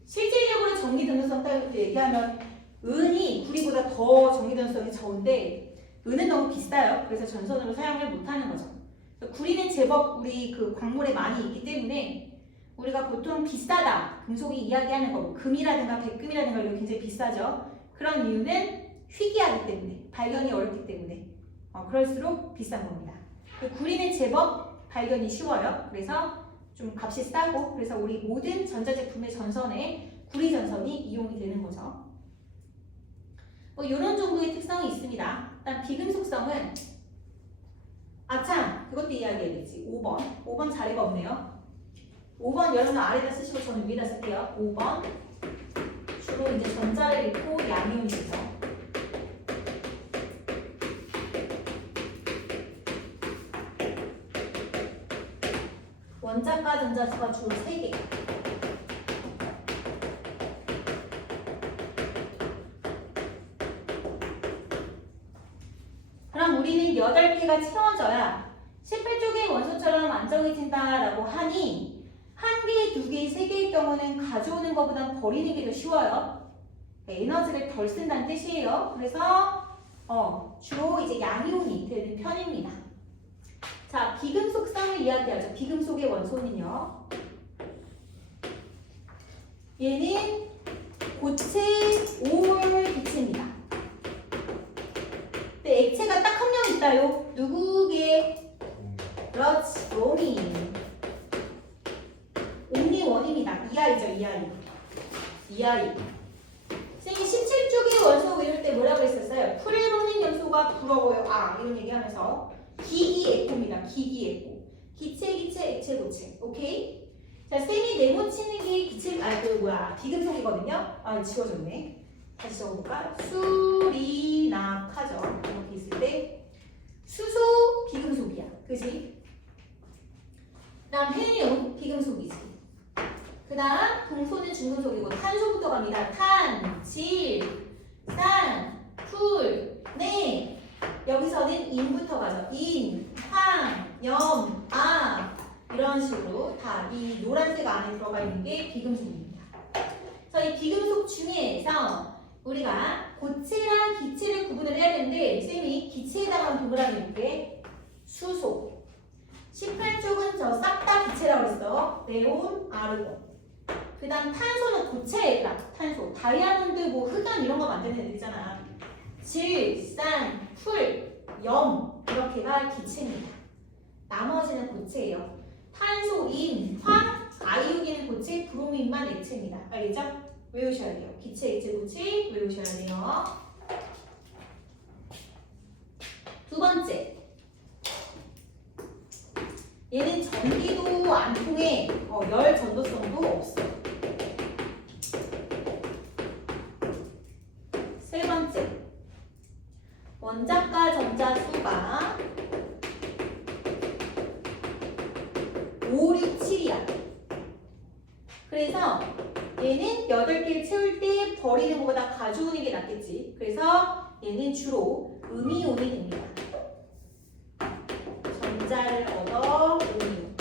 실질적으로 전기 전도성 따위로 얘기하면 은이 구리보다 더 전기 전도성이 적은데 은은 너무 비싸요. 그래서 전선으로 사용을 못하는 거죠. 구리는 제법 우리 그 광물에 많이 있기 때문에 우리가 보통 비싸다, 금속이 이야기하는 거고 금이라든가 백금이라든가 이런 게 굉장히 비싸죠. 그런 이유는 희귀하기 때문에, 발견이 어렵기 때문에 그럴수록 비싼 겁니다. 구리는 제법 발견이 쉬워요. 그래서 좀 값이 싸고 그래서 우리 모든 전자제품의 전선에 구리 전선이 이용이 되는 거죠. 이런 정도의 특성이 있습니다. 일단 비금속성은 아참 그것도 이야기해야 되지. 5번 자리가 없네요. 5번 여러분 아래다 쓰시고 저는 위에다 쓸게요. 5번 주로 이제 전자를 읽고 양이온이죠. 원자과 전자수가 주로 3개. 그럼 우리는 8개가 채워져야 18쪽의 원소처럼 안정해진다라고 하니 1개, 2개, 3개의 경우는 가져오는 것보다 버리는 게 더 쉬워요. 에너지를 덜 쓴다는 뜻이에요. 그래서 주로 이제 양이온이 되는 편입니다. 자, 비금속성을 이야기하죠. 비금속의 원소는요. 얘는 고체 올 기체입니다. 근데 액체가 딱 한 명 있다요. 누구게? 그렇지, 브로민. 온리 원입니다. 이하이죠, 이하이. 선생님이 17쪽의 원소 이럴 때 뭐라고 했었어요? 풀을 먹는 염소가 부러워요. 이런 얘기하면서 기기에코입니다. 기기에코. 기체, 액체, 고체. 오케이? 자, 쌤이 네모치는 게 비금속이거든요. 지워졌네. 다시 적어볼까? 수리낙하죠. 이렇게 있을 때 수소 비금속이야. 그지? 그 다음 헬륨 비금속이지. 그 다음 동소는 중금속이고 탄소부터 갑니다. 탄, 질, 산, 풀, 네. 여기서는 인부터 가죠. 인, 황, 염, 아 이런 식으로 다 이 노란색 안에 들어가 있는 게 비금속입니다. 그래서 이 비금속 중에서 우리가 고체랑 기체를 구분을 해야 되는데 쌤이 기체에다가 동그라미 이렇게 수소 18쪽은 저 싹 다 기체라고 했어. 네온, 아르곤. 그 다음 탄소는 고체라 탄소 다이아몬드 뭐 흑연 이런 거 만드는 애들이잖아. 질, 산, 풀, 염 이렇게가 기체입니다. 나머지는 고체예요. 탄소, 인, 황, 아이오딘은 고체, 브로민만 액체입니다. 알겠죠? 외우셔야 돼요. 기체, 액체, 고체 외우셔야 돼요. 두 번째. 얘는 전기도 안 통해 열 전도성도 없어. 세 번째. 원자과 전자수가 5, 6, 7이야. 그래서 얘는 8개를 채울 때 버리는 것보다 가져오는 게 낫겠지. 그래서 얘는 주로 음이온이 됩니다. 전자를 얻어 음이온.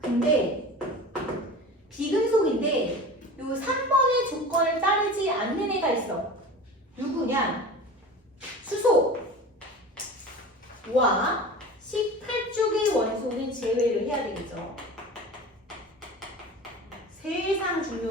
근데 비금속인데 요 3번의 조건을 따르지 않는 애가 있어. 누구냐? 수소와 18쪽의 원소는 제외를 해야 되겠죠. 세상 중요.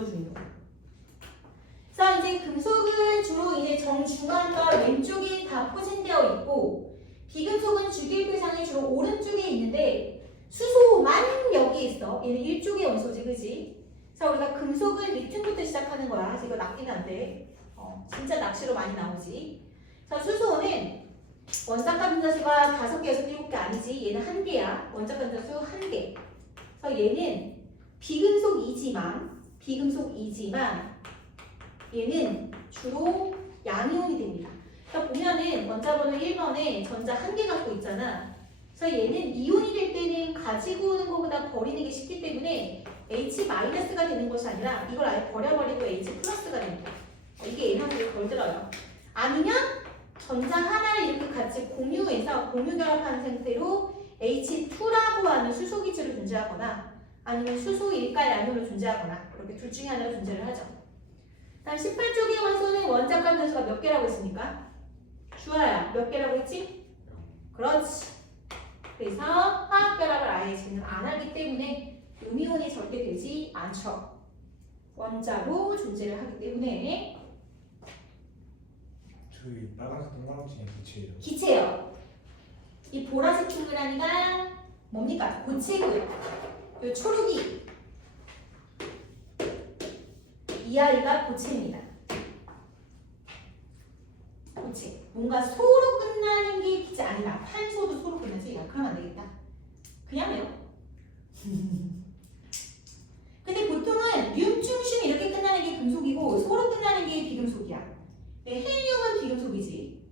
자, 이제 금속은 주로 이제 정중앙과 왼쪽에 다 포진되어 있고 비금속은 주기율표상에 주로 오른쪽에 있는데 수소만 여기에 있어. 얘는 1쪽의 원소지, 그지? 자, 우리가 금속은 리튬부터 시작하는 거야. 이거 낚이면 안 돼. 진짜 낚시로 많이 나오지. 자, 수소는 원자과 분자수가 5개, 6개, 7개 아니지. 얘는 1개야. 원자과 분자수 1개. 그래서 얘는 비금속이지만 얘는 주로 양이온이 됩니다. 그러니까 보면은 원자번호 1번에 전자 1개 갖고 있잖아. 그래서 얘는 이온이 될 때는 가지고 오는 것보다 버리는 게 쉽기 때문에 H-가 되는 것이 아니라 이걸 아예 버려버리고 H+가 됩니다. 이게 에너지를 걸들어요. 아니면 전자 하나를 이렇게 같이 공유해서 공유 결합하는 상태로 H2라고 하는 수소 기체로 존재하거나 아니면 수소 일가 양으로 존재하거나 이렇게 둘 중에 하나로 존재를 하죠. 다음 18쪽의 원소는 원자과 분자수가 몇 개라고 했습니까? 주아야, 몇 개라고 했지? 그렇지. 그래서 화학 결합을 아예 진행 안 하기 때문에 음이온이 절대 되지 않죠. 원자로 존재를 하기 때문에 저기 빨간색 동그라미 기체예요. 기체요. 이 보라색 동그라미가 뭡니까? 고체고요. 요 초록이 이 아이가 고체입니다. 그치? 뭔가 소로 끝나는 게 기체 아니다. 탄소도 소로 끝나지? 야, 그러면 안 되겠다. 그냥 해요. 근데 보통은 륨충슘 이렇게 끝나는 게 금속이고 소로 끝나는 게 비금속이야. 헬륨은 비금속이지.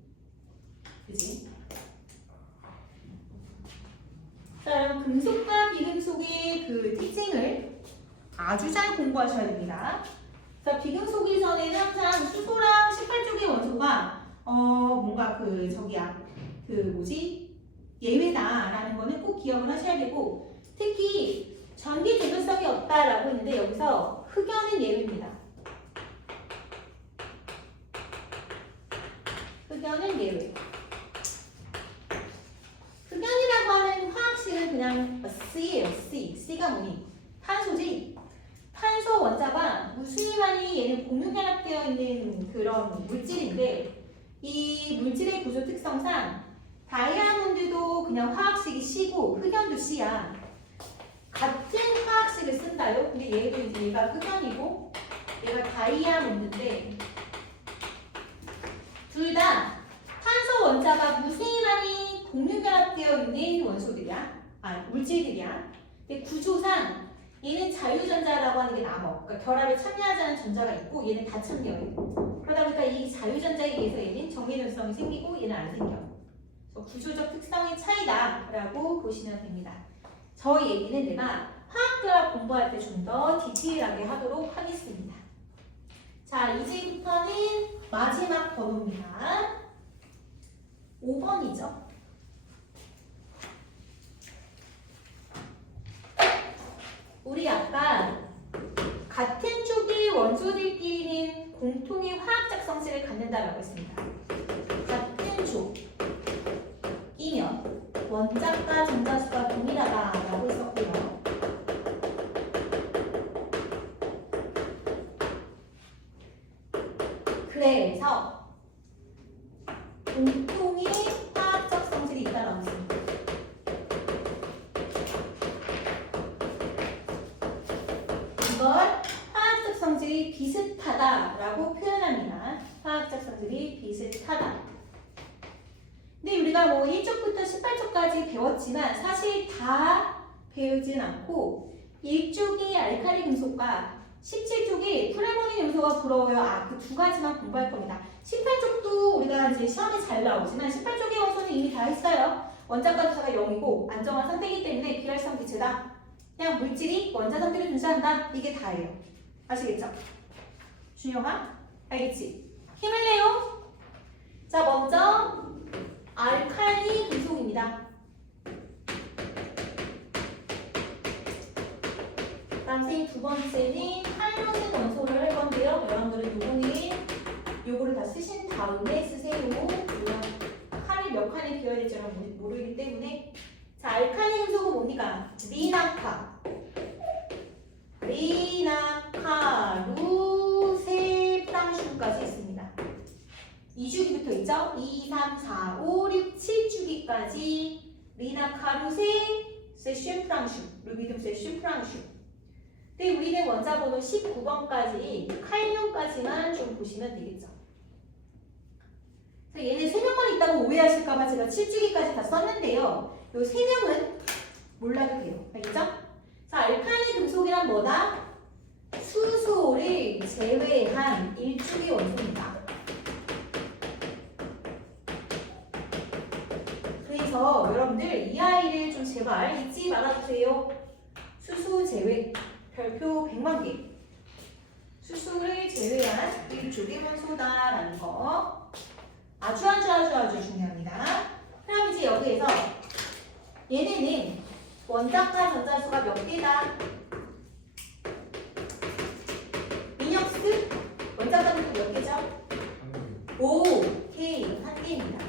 그치? 자, 그럼 금속과 비금속의 그 특징을 아주 잘 공부하셔야 됩니다. 자, 비금속에서는 항상 수소랑 18쪽의 원소가 뭔가 그 저기야 그 뭐지 예외다라는 거는 꼭 기억을 하셔야 되고 특히 전기 대도성이 없다라고 했는데 여기서 흑연은 예외입니다. 흑연은 예외. 흑연이라고 하는 화학식은 그냥 C예요. C가 뭐니? 탄소지. 탄소 원자가 무수히많이 얘는 공유결합되어 있는 그런 물질인데 이 물질의 구조 특성상 다이아몬드도 그냥 화학식이 C고 흑연도 C야. 같은 화학식을 쓴다요. 근데 얘도 이제 얘가 흑연이고 얘가 다이아몬드인데 둘 다 탄소 원자가 무수히많이 공유결합되어 있는 원소들이야. 물질들이야. 근데 구조상 얘는 자유전자라고 하는 게 남아. 그러니까 결합에 참여하지 않은 전자가 있고 얘는 다 참여해. 그러다 보니까 이 자유전자에 의해서 얘는 정밀전성이 생기고 얘는 안 생겨. 그래서 구조적 특성의 차이다라고 보시면 됩니다. 저 얘기는 내가 화학결합 공부할 때 좀 더 디테일하게 하도록 하겠습니다. 자, 이제부터는 마지막 번호입니다. 5번이죠. 우리 아까 같은 쪽의 원소들끼리는 공통의 화학적 성질을 갖는다라고 했습니다. 같은 쪽이면 원자과 전자수가 동일하다라고 했었고요. 그래서 공통의 화학적 성질이 있다라고 했습니다. 이걸 화학적 성질이 비슷하다라고 표현합니다. 화학적 성질이 비슷하다. 근데 우리가 뭐 1쪽부터 18쪽까지 배웠지만 사실 다 배우진 않고 1쪽이 알칼리 금속과 17쪽이 프레모닌 요소가 부러워요. 그 두 가지만 공부할 겁니다. 18쪽도 우리가 이제 시험에 잘 나오지만 18쪽의 원소는 이미 다 했어요. 원자과 도사가 0이고 안정한 상태이기 때문에 비활성 기체다. 그냥 물질이 원자 성질을 분사한다. 이게 다예요. 아시겠죠? 준영아? 알겠지? 힘을 내요. 자, 먼저 알칼리 금속입니다. 다음 두 번째는 할로젠 원소를 할 건데요. 여러분들은 요거를 다 쓰신 다음에 쓰세요. 물론 칸을 몇 칸에 비워야 될지 모르기 때문에. 자, 알칼리 금속은 뭡니까? 리나카, 루세프랑슘까지 있습니다. 2주기부터 있죠? 2, 3, 4, 5, 6, 7주기까지 리나카, 루세, 세슘프랑슘, 루비듐 세슘프랑슘. 근데 우리는 원자 번호 19번까지 칼륨까지만 좀 보시면 되겠죠. 얘네 3명만 있다고 오해하실까봐 제가 7주기까지 다 썼는데요. 요 3명은 몰라도 돼요. 알겠죠? 자, 알칼리 금속이란 뭐다? 수소를 제외한 1주기 원소입니다. 그래서 여러분들 이 아이를 좀 제발 잊지 말아주세요. 수소 제외. 별표 100만 개. 수소를 제외한 1쪽의 원소다라는 거 아주 중요합니다. 그럼 이제 여기에서 얘네는 원자과 전자수가 몇 개다? 민혁스 원자과 전자 몇 개죠? 오케이, 한 개입니다.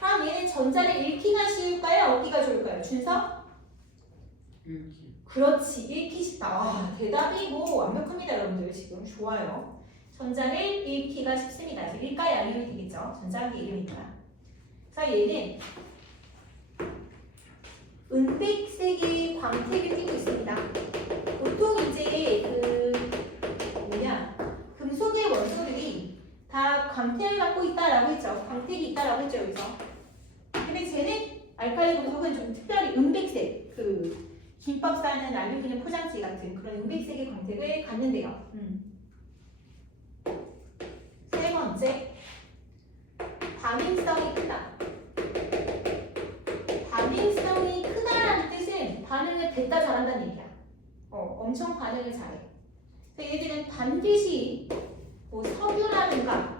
그럼 얘는 전자를 읽기가 쉬울까요? 얻기가 좋을까요? 준서? 읽기. 그렇지, 읽기 쉽다. 대답이 뭐 완벽합니다, 여러분들. 지금 좋아요. 전자를 읽기가 쉽습니다. 그래서 읽까의 알림이 되겠죠. 전자기 이름이니까. 자, 얘는 은백색의 광택을 띠고 있습니다. 보통 이제 금속의 원소들이 다 광택을 갖고 있다라고 했죠. 광택이 있다라고 했죠, 여기서. 근데 쟤는 알칼리 금속은 좀 특별히 은백색, 그 김밥 싸는 알루미늄 포장지 같은 그런 은백색의 광택을 갖는데요. 세 번째, 반응성이 크다. 반응성이 크다라는 뜻은 반응을 됐다 잘한다는 얘기야. 엄청 반응을 잘해. 그래서 얘들은 반드시 뭐 석유라든가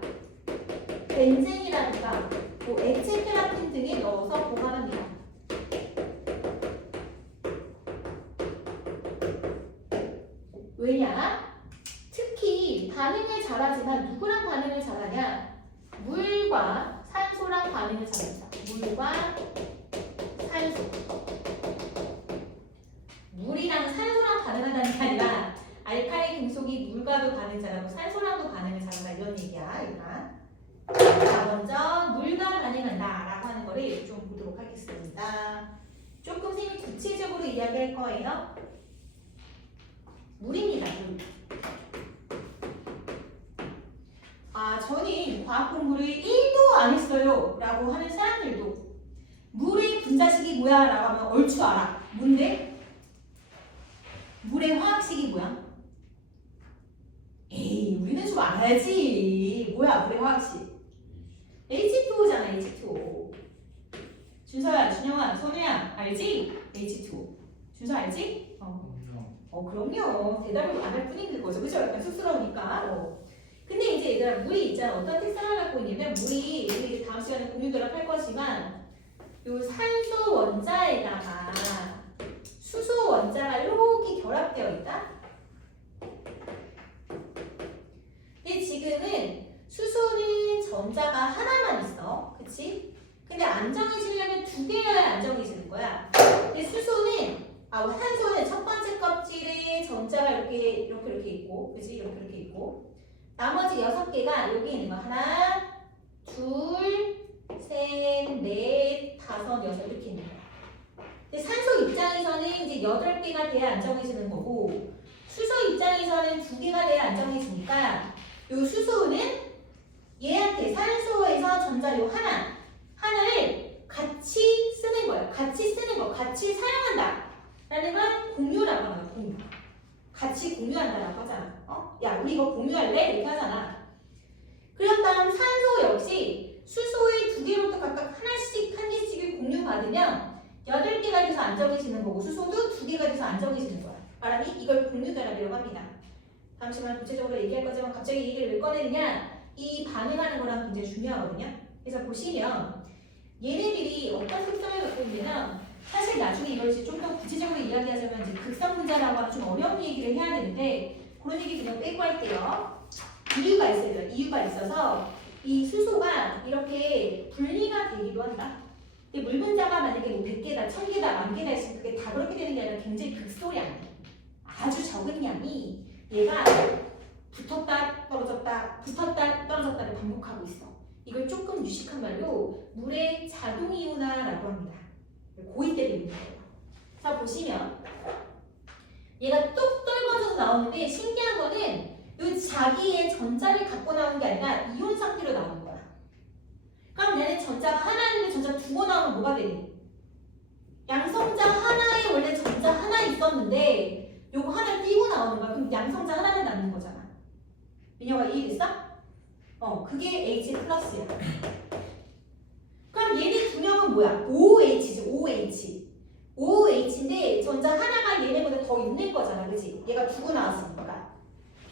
벤젠이라든가 뭐 액체 페라핀 등에 넣어서 보관합니다. 왜냐? 특히 반응을 잘하지만 누구랑 반응을 잘하냐? 물과 산소랑 반응을 잘합니다. 물과 산소. 물이랑 산소랑 반응한다는 게 아니라 알칼리 금속이 물과도 반응 잘하고 산소랑도 반응을 잘한다 이런 얘기야, 얘들아. 자, 먼저 물과 반응한다라고 하는 거를 좀 보도록 하겠습니다. 조금 선생님이 구체적으로 이야기할 거예요. 물입니다, 물. 저는 과학 공부를 1도 안 했어요 라고 하는 사람들도 물의 분자식이 뭐야? 라고 하면 얼추 알아. 뭔데? 물의 화학식이 뭐야? 에이, 우리는 좀 알아야지. 뭐야, 물의 화학식? H2O잖아, H2O. 준서야, 준영아, 선우야, 알지? H2O. 준서 알지? 그럼요. 대답을 안 할 뿐인 거죠. 그죠? 약간 쑥스러우니까. 근데 이제 얘들아, 물이 있잖아. 어떤 특성을 갖고 있냐면, 물이, 우리 다음 시간에 공유도록 할 거지만, 요 산소 원자에다가 수소 원자가 이렇게 결합되어 있다? 근데 지금은 수소는 전자가 하나만 있어. 그치? 근데 안정해지려면 두 개여야 안정해지는 거야. 근데 수소는 산소는 첫 번째 껍질에 전자가 이렇게 있고, 그치? 이렇게 있고, 나머지 6개가 여기 있는 거. 하나, 둘, 셋, 넷, 다섯, 여섯 이렇게 있는 거야. 근데 산소 입장에서는 이제 8개가 돼야 안정해지는 거고, 수소 입장에서는 2개가 돼야 안정해지니까, 요 수소는 얘한테 산소에서 전자 요 하나를 같이 쓰는 거예요. 같이 쓰는 거, 같이 사용한다. 라는 건 공유라고 하는 공유. 같이 공유한다라고 하잖아. 야, 우리 이거 공유할래? 이렇게 하잖아. 그런 다음 산소 역시 수소의 2개로부터 각각 한 개씩을 공유받으면 8개가 돼서 안정해지는 거고 수소도 2개가 돼서 안정해지는 거야. 말하니 이걸 공유결합이라고 합니다. 다음 시간에 구체적으로 얘기할 거지만 갑자기 이 얘기를 왜 꺼내느냐? 이 반응하는 거랑 굉장히 중요하거든요. 그래서 보시면 얘네들이 어떤 특성을 갖고 있냐면 사실 나중에 이걸 좀 더 구체적으로 이야기하자면 이제 극성 분자라고 하는 좀 어려운 얘기를 해야 되는데 그런 얘기 그냥 빼고 할게요. 이유가 있어서 이 수소가 이렇게 분리가 되기도 한다. 근데 물 분자가 만약에 뭐 100개다, 1000개다, 10,000개다 있으면 그게 다 그렇게 되는 게 아니라 굉장히 극소량, 아주 적은 양이 얘가 붙었다 떨어졌다 붙었다 떨어졌다를 반복하고 있어. 이걸 조금 유식한 말로 물의 자동이온화라고 합니다. 고2 때 배우는 거예요. 자, 보시면 얘가 뚝 떨궈져서 나오는데 신기한 거는 이 자기의 전자를 갖고 나오는 게 아니라 이온 상태로 나오는 거야. 그럼 얘는 전자가 하나 있는데 전자 2번 나오면 뭐가 되니? 양성자 하나에 원래 전자 하나 있었는데 요거 하나 띄고 나오는 거야. 그럼 양성자 하나는 남는 거잖아. 민혁아 이해됐어? 그게 H 플러스야. 그럼 얘네 두 명은 뭐야? OH지, OH. OH인데 전자 하나가 얘네보다 더 있는 거잖아, 그치? 얘가 두고 나왔으니까.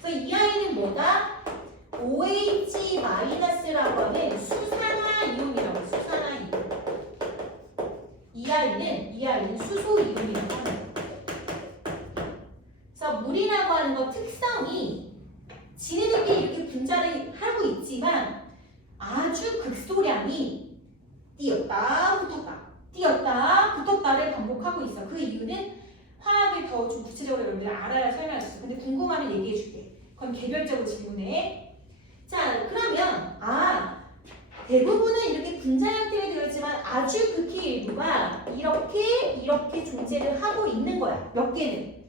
그래서 이 아이는 뭐다? OH-라고 하는 수산화 이온이라고 해. 수산화 이온. 이 아이는 수소 이온이라고 합니다. 그래서 물이라고 하는 거 특성이 지네들끼리 이렇게 분자를 하고 있지만 아주 극소량이 띄었다 붙었다 띄었다 붙었다를 반복하고 있어. 그 이유는 화학을 더 좀 구체적으로 여러분들 알아야 설명할 수 있어. 근데 궁금하면 얘기해 줄게. 그럼 개별적으로 질문해. 자, 그러면 대부분은 이렇게 분자 형태로 되어 있지만 아주 극히 일부가 이렇게 존재를 하고 있는 거야. 몇 개는.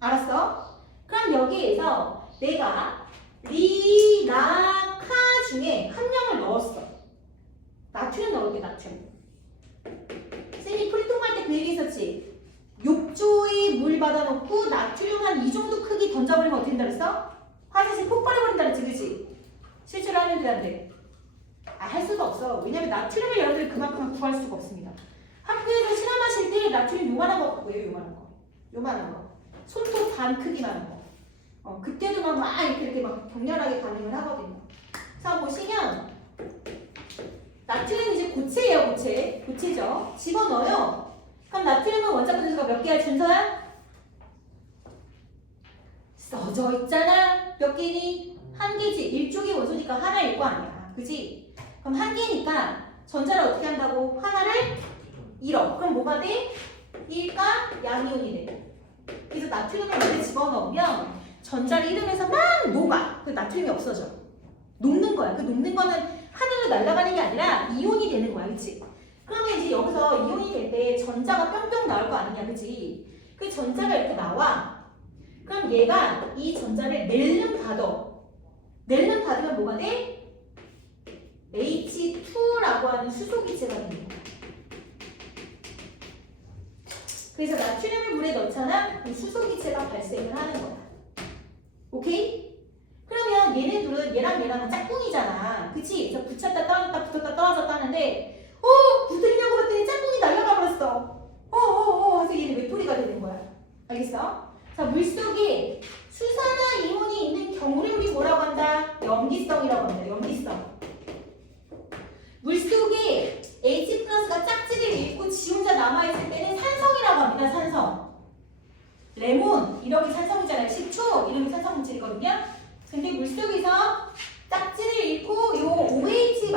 알았어? 그럼 여기에서 내가 리나카주 중에 한 명을 넣었어. 나트륨 넣을게, 나트륨. 쌤이 프리통 할 때 그 얘기 있었지? 욕조에 물 받아놓고 나트륨 한 이 정도 크기 던져버리면 어떻게 된다 그랬어? 화장실 폭발해버린다 그랬지, 그치? 실제로 하면 안 돼. 할 수가 없어. 왜냐면 나트륨을 여러분들이 그만큼 구할 수가 없습니다. 학교에서 실험하실 때 나트륨 요만한 거 갖고요, 요만한 거. 요만한 거. 손톱 반 크기만한 거. 그때도 막 이렇게 막 격렬하게 반응을 하거든요. 자, 보시면 나트륨은 이제 고체예요, 고체. 고체죠. 집어넣어요. 그럼 나트륨은 원자 분수가 몇 개야, 준서야? 써져 있잖아. 몇 개니? 한 개지. 일종의 원소니까 하나일 거 아니야. 그지? 그럼 한 개니까 전자를 어떻게 한다고? 하나를 잃어. 그럼 뭐가 돼? 1가 양이온이 돼. 그래서 나트륨을 물에 집어넣으면 전자를 잃으면서 막 녹아. 그 나트륨이 없어져. 녹는 거야. 그 녹는 거는 하늘로 날아가는 게 아니라 이온이 되는 거야. 그치? 그러면 이제 여기서 이온이 될 때 전자가 뿅뿅 나올 거 아니냐. 그치? 그 전자가 이렇게 나와. 그럼 얘가 이 전자를 낼름 받아. 낼름 받으면 뭐가 돼? H2라고 하는 수소기체가 되는 거야. 그래서 나트륨을 물에 넣잖아? 그 수소기체가 발생을 하는 거야. 오케이? 그러면 얘네 둘은 얘랑 얘랑은 짝꿍이잖아. 그치? 그래서 붙였다 떨어졌다 붙었다 떨어졌다 하는데 붙으려고 그랬더니 짝꿍이 날아가 버렸어. 그래서 얘는 외톨이가 되는 거야. 알겠어? 자, 물속에 수산화 이온이 있는 경우를 우리 뭐라고 한다? 염기성이라고 한다. 염기성. 물속에 H 플러스가 짝지를 잃고 지 혼자 남아있을 때는 산성이라고 합니다. 산성. 레몬 이런 게 산성이잖아요. 식초 이런 게 산성 물질이거든요. 근데 물속에서 짝지를 잃고 요 OH-라고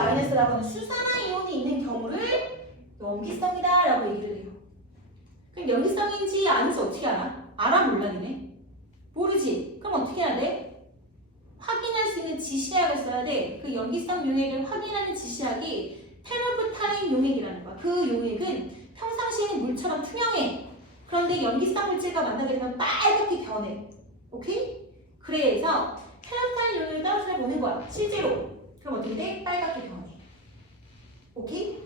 하는 수산화 이온이 있는 경우를 염기성이다 라고 얘기를 해요. 그럼 염기성인지 아닌지 어떻게 알아? 알아 몰라 니네? 모르지? 그럼 어떻게 해야 돼? 확인할 수 있는 지시약을 써야 돼. 그 염기성 용액을 확인하는 지시약이 테놀프탈린 용액이라는 거야. 그 용액은 평상시에는 물처럼 투명해. 그런데 염기성 물질과 만나게 되면 빨갛게 변해. 오케이? 그래서 테놀프탈린 용액을 떨어뜨려 보는 거야. 실제로. 그럼 어떻게 돼? 빨갛게 변해. 오케이?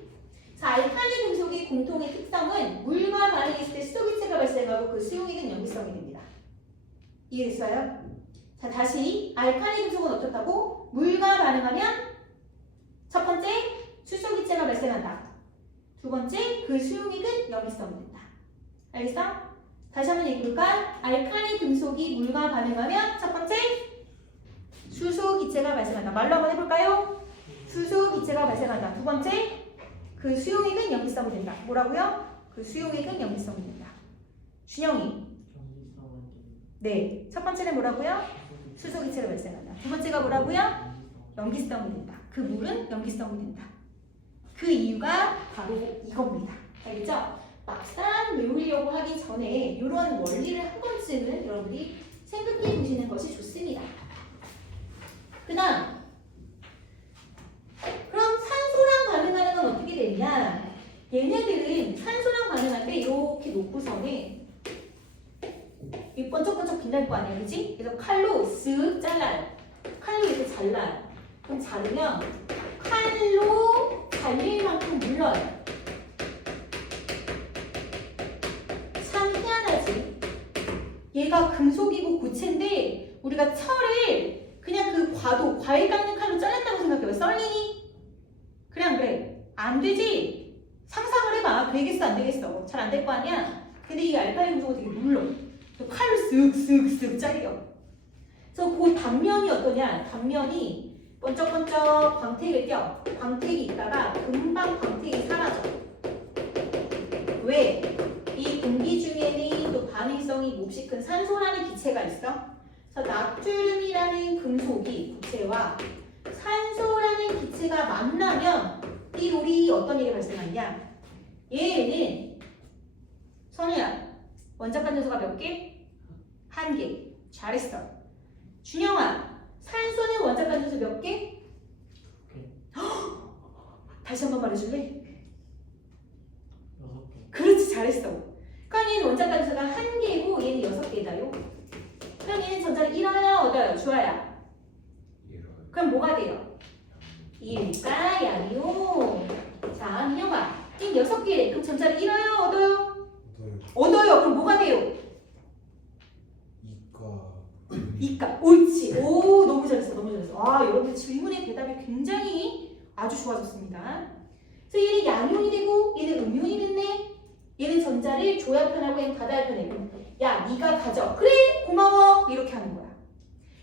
자, 알칼리 금속의 공통의 특성은 물과 반응했을 때 수소기체가 발생하고 그 수용액은 염기성이 됩니다. 이해됐어요? 자, 다시 알칼리 금속은 어떻다고? 물과 반응하면 첫 번째 수소기체가 발생한다. 두 번째 그 수용액은 염기성이 된다. 알겠어? 다시 한번 얘기해볼까? 알칼리 금속이 물과 반응하면 첫 번째 수소기체가 발생한다. 말로 한번 해볼까요? 수소기체가 발생한다. 두 번째 그 수용액은 염기성이 된다. 뭐라고요? 그 수용액은 염기성이 된다. 준영이. 네. 첫 번째는 뭐라고요? 수소기체가 발생한다. 두 번째가 뭐라고요? 염기성이 된다. 그 물은 염기성이 된다. 그 이유가 바로 이겁니다. 알겠죠? 막상 외우려고 하기 전에 이런 원리를 한 번쯤은 여러분이 생각해 보시는 것이 좋습니다. 그 다음 그럼 산소랑 반응하는 건 어떻게 되냐? 얘네들은 산소랑 반응할 때 이렇게 놓고서는 이 번쩍번쩍 빛날 거 아니야, 그치? 그래서 칼로 쓱 잘라요. 칼로 이렇게 잘라요. 그럼 자르면 칼로 잘릴 만큼 물러요. 참 희한하지? 얘가 금속이고 고체인데 우리가 철을 그냥 그 과일 깎는 칼로 잘랐다고 생각해요. 썰리니? 그냥 그래. 안 되지? 상상을 해봐. 되겠어 안 되겠어? 잘 안 될 거 아니야? 근데 이 알칼리 금속은 되게 물러. 칼로 쓱쓱쓱 잘려. 그래서 그 단면이 어떠냐? 단면이 번쩍번쩍 광택을 껴. 광택이 있다가 금방 광택이 사라져. 왜? 이 공기 중에는 또 반응성이 몹시 큰 산소라는 기체가 있어. 그래서 나트륨이라는 금속이 고체와 산소라는 기체가 만나면 이 롤이 어떤 일이 발생하느냐? 얘는 선우야, 원자간 요소가 몇 개? 한 개. 잘했어. 준영아, 산소는 원자간 요소 몇 개? 다시 한번 말해줄래? 6개. 그렇지, 잘했어. 그러니까 얘는 원자간 요소가 한 개고 얘는 6개다요. 그럼 얘는 전자를 잃어요, 얻어요, 주어야? 이런 그럼 뭐가 돼요? 6개. 그럼 전자를 잃어요? 얻어요? 얻어요. 얻어요. 그럼 뭐가 돼요? 이과. 옳지. 오, 너무 잘했어. 너무 잘했어. 아, 여러분들 질문의 대답이 굉장히 아주 좋아졌습니다. 그래서 얘는 양이온이 되고 얘는 음이온이 됐네. 얘는 전자를 줘야 편하고 얘는 받아야 편해. 야, 네가 가져. 그래, 고마워. 이렇게 하는 거야.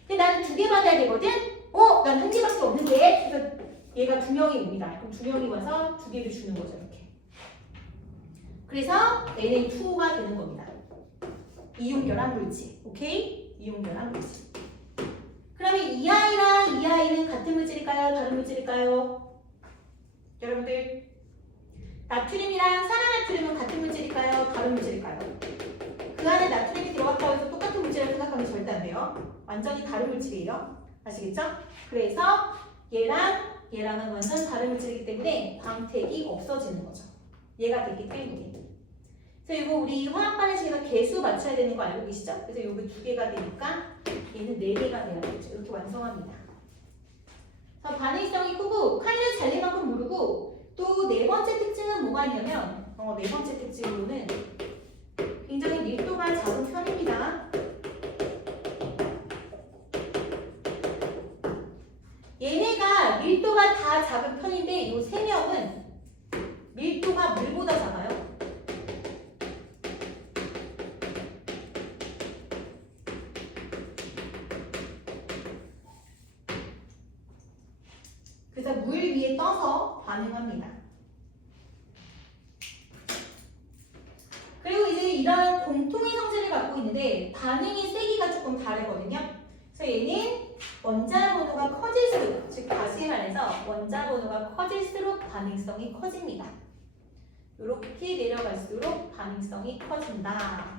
근데 나는 2개 받아야 되거든? 난 1개밖에 없는데? 그래서 얘가 2명이 옵니다. 그럼 2명이 와서 2개를 주는 거죠, 이렇게. 그래서 Na2가 되는 겁니다. 이온결합 물질. 오케이? 이온결합 물질. 그러면 이 아이랑 이 아이는 같은 물질일까요? 다른 물질일까요? 여러분들, 나트륨이랑 산화나트륨은 같은 물질일까요? 다른 물질일까요? 그 안에 나트륨이 들어갔다고 해서 똑같은 물질을 생각하면 절대 안 돼요. 완전히 다른 물질이에요. 아시겠죠? 그래서 얘랑은 완전 다른 물질이기 때문에 광택이 없어지는 거죠. 얘가 됐기 때문에. 그래서 이거 우리 화학반에서 개수 맞춰야 되는 거 알고 계시죠? 그래서 요거 2개가 되니까 얘는 4개가 돼야 되죠. 이렇게 완성합니다. 그래서 반응성이 크고 칼륨 잔리만큼 모르고 또 4번째 특징은 뭐가 있냐면 4번째 특징으로는 굉장히 밀도가 작은 편입니다. 얘네가 밀도가 다 작은 편인데 이 3명은 밀도가 물보다 작아요. 그래서 물 위에 떠서 반응합니다. 그리고 이제 이런 공통의 성질을 갖고 있는데 반응의 세기가 조금 다르거든요. 그래서 얘는 원자 번호가 커질수록, 즉 다시 말해서 원자 번호가 커질수록 반응성이 커집니다. 이렇게 내려갈수록 반응성이 커진다.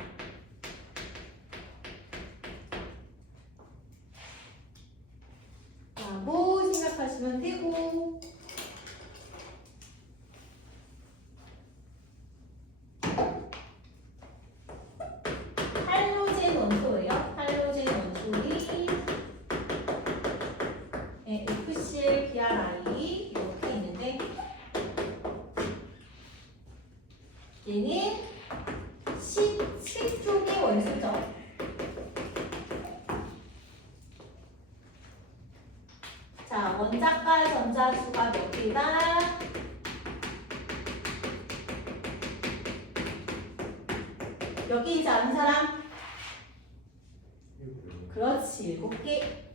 라고 생각하시면 되고, 할로젠 원소예요. 할로젠 원소이 FCl, BRI 이렇게 있는데 얘는 17쪽의 원소죠. 자, 원자과 전자수가 몇 개다? 여기 이제 아는 사람? 그렇지, 7개.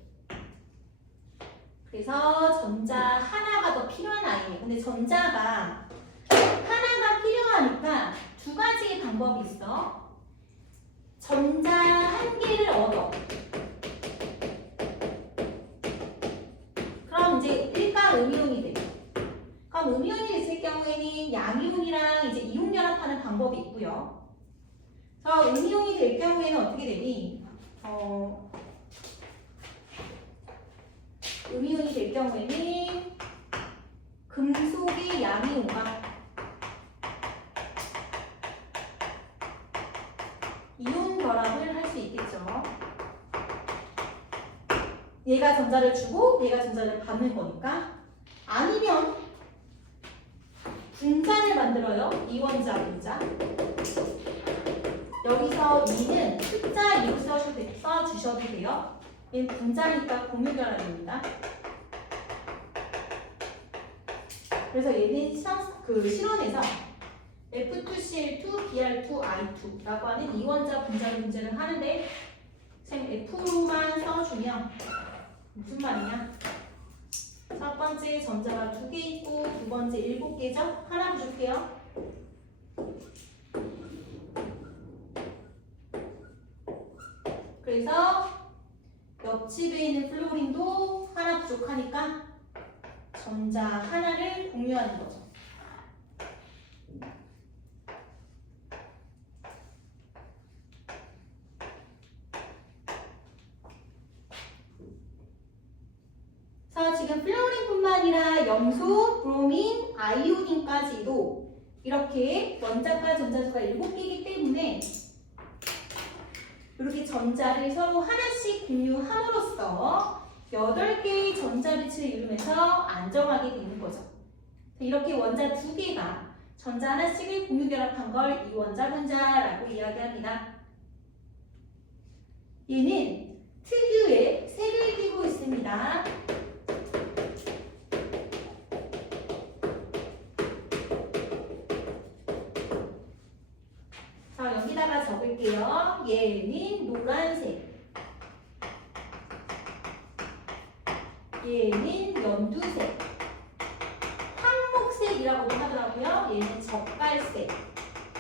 그래서 전자 하나가 더 필요한 아이예요. 근데 전자가 하나가 필요하니까 2가지의 방법이 있어. 전자 1개를 얻어. 그럼 이제 일가 음이온이 돼요. 그럼 음이온이 됐을 경우에는 양이온이랑 이제 이온 결합하는 방법이 있고요. 그래서 음이온이 될 경우에는 어떻게 되니? 음이온이 될 경우에는 금속의 양이온과 이온 결합을 할 수 있겠죠. 얘가 전자를 주고 얘가 전자를 받는 거니까. 아니면 분자를 만들어요. 이원자 분자. 여기서 2는 숫자 2로 써주셔도 돼요. 얘는 분자니까 공유 결합입니다. 그래서 얘는 실온에서 F2CL2, Br2I2라고 하는 이원자 분자 문제를 하는데 쌤 F로만 써주면 무슨 말이냐? 첫 번째 전자가 2개 있고 두 번째 7개죠? 하나 부족해요. 그래서 옆집에 있는 플로린도 하나 부족하니까 전자 하나를 공유하는 거죠. 그래서 지금 플로린뿐만 아니라 염소, 브로민, 아이오딘까지도 이렇게 원자과 전자수가 7개이기 때문에 이렇게 전자를 서로 하나씩 공유함으로써 8개의 전자 빛을 이루면서 안정하게 되는 거죠. 이렇게 원자 2개가 전자 하나씩을 공유 결합한 걸 이원자분자라고 이야기합니다. 얘는 특유의 색을 띠고 있습니다. 자, 여기다가 적을게요. 얘는 노란색, 얘는 연두색, 황목색이라고도 하더라고요. 얘는 젓갈색,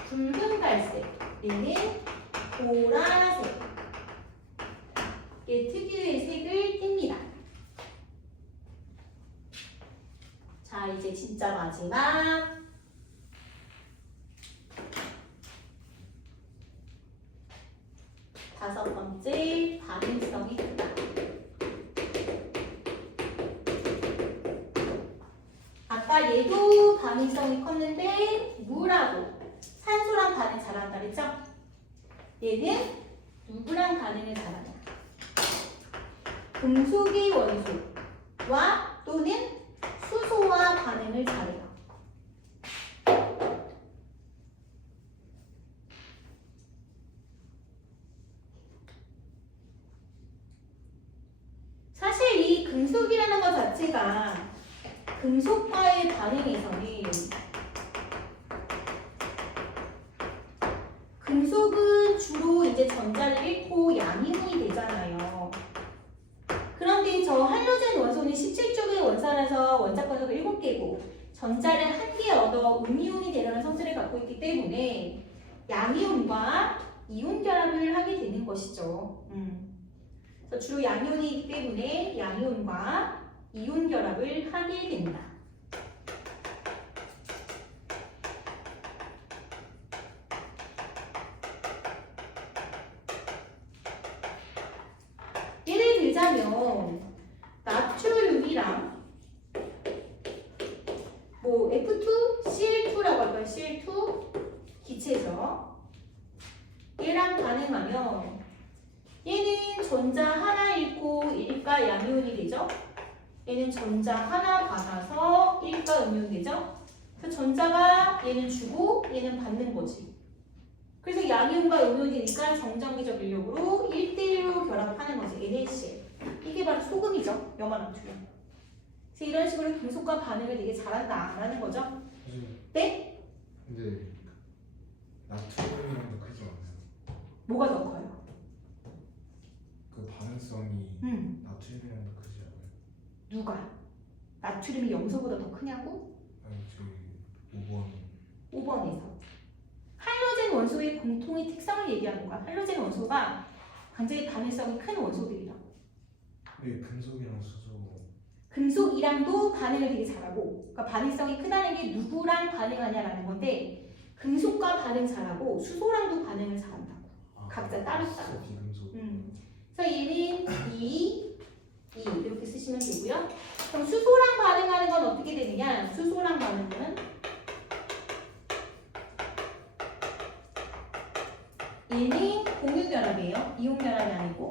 붉은 갈색, 얘는 보라색. 얘 특유의 색을 띱니다. 자, 이제 진짜 마지막. 다섯 번째, 반응성이 크다. 아까 얘도 반응성이 컸는데 물하고 산소랑 반응 잘한다 그랬죠? 얘는 누구랑 반응을 잘하냐? 금속의 원소와 또는 수소와 반응을 잘해요. 사실 이 금속이라는 것 자체가 금속과의 반응에서는 금속은 주로 이제 전자를 잃고 양이온이 되잖아요. 그런데 저 할로젠 원소는 17쪽의 원산에서 원자 권속이 7개고 전자를 1개 얻어 음이온이 되려는 성질을 갖고 있기 때문에 양이온과 이온 결합을 하게 되는 것이죠. 그래서 주로 양이온이기 때문에 양이온과 이온 결합을 하게 됩니다. 예를 들자면 나트륨이랑 뭐 F2CL2라고 할까요? CL2 기체죠. 얘랑 반응하면 얘는 전자 하나 잃고 일가 양이온이 되죠. 얘는 전자 하나 받아서 일가 음이온 되죠. 그래서 전자가 얘는 주고 얘는 받는 거지. 그래서 양이온과 음이온이 되니까 정전기적 인력으로 1대1로 결합하는 거지. NaCl. 이게 바로 소금이죠. 염화나트륨. 그래서 이런 식으로 금속과 반응을 되게 잘한다라는 거죠. 선생님, 네? 근데 나트륨이랑도 크지 않나요? 뭐가 더 커요? 그 반응성이 나트륨이랑도 크지 않아요? 누가? 나트륨이 염소보다 더 크냐고? 아니 저기 5번 5번에서. 할로젠 원소의 공통의 특성을 얘기하는 거야. 할로젠 원소가 굉장히 반응성이 큰 원소들이다. 네, 금속이랑 수소 금속이랑도 반응을 되게 잘하고, 그러니까 반응성이 크다는 게 누구랑 반응하냐라는 건데, 금속과 반응 잘하고 수소랑도 반응을 잘한다고. 각자 따로따로. 비금속 그래서 얘는 2 이렇게 쓰시면 되고요. 그럼 수소랑 반응하는 건 어떻게 되느냐? 수소랑 반응은 얘는 공유결합이에요. 이온결합이 아니고.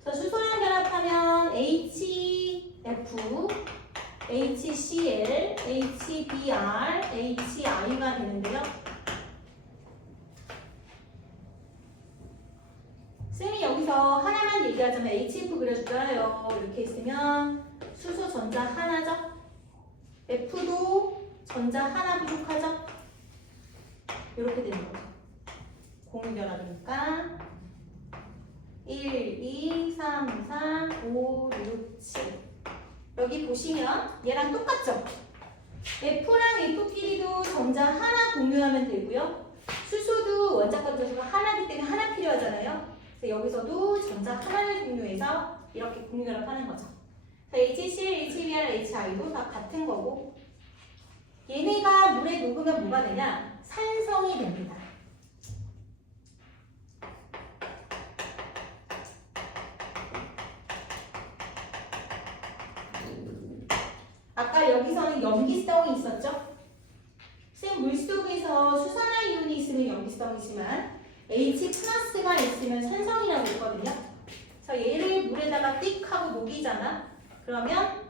그래서 수소랑 결합하면 HF, HCl, HBr, HI가 되는데요. 쌤이 여기서 하나만 얘기하자면 HF 그려줄까요? 이렇게 있으면 수소 전자 하나죠? F도 전자 하나 부족하죠? 이렇게 되는 거죠. 공유결합이니까 1, 2, 3, 4, 5, 6, 7 여기 보시면 얘랑 똑같죠? F랑 F끼리도 전자 하나 공유하면 되고요. 수소도 원자 건조수가 하나이기 때문에 하나 필요하잖아요. 그래서 여기서도 전자 하나를 공유해서 이렇게 공유결합하는 거죠. HCl, HBr, HI도 다 같은 거고 얘네가 물에 녹으면 뭐가 되냐? 산성이 됩니다. 아까 여기서는 염기성이 있었죠? 쌤 물속에서 수산화이온이 있으면 염기성이지만 H+가 있으면 산성이라고 했거든요. 그래서 얘를 물에다가 띡 하고 녹이잖아. 그러면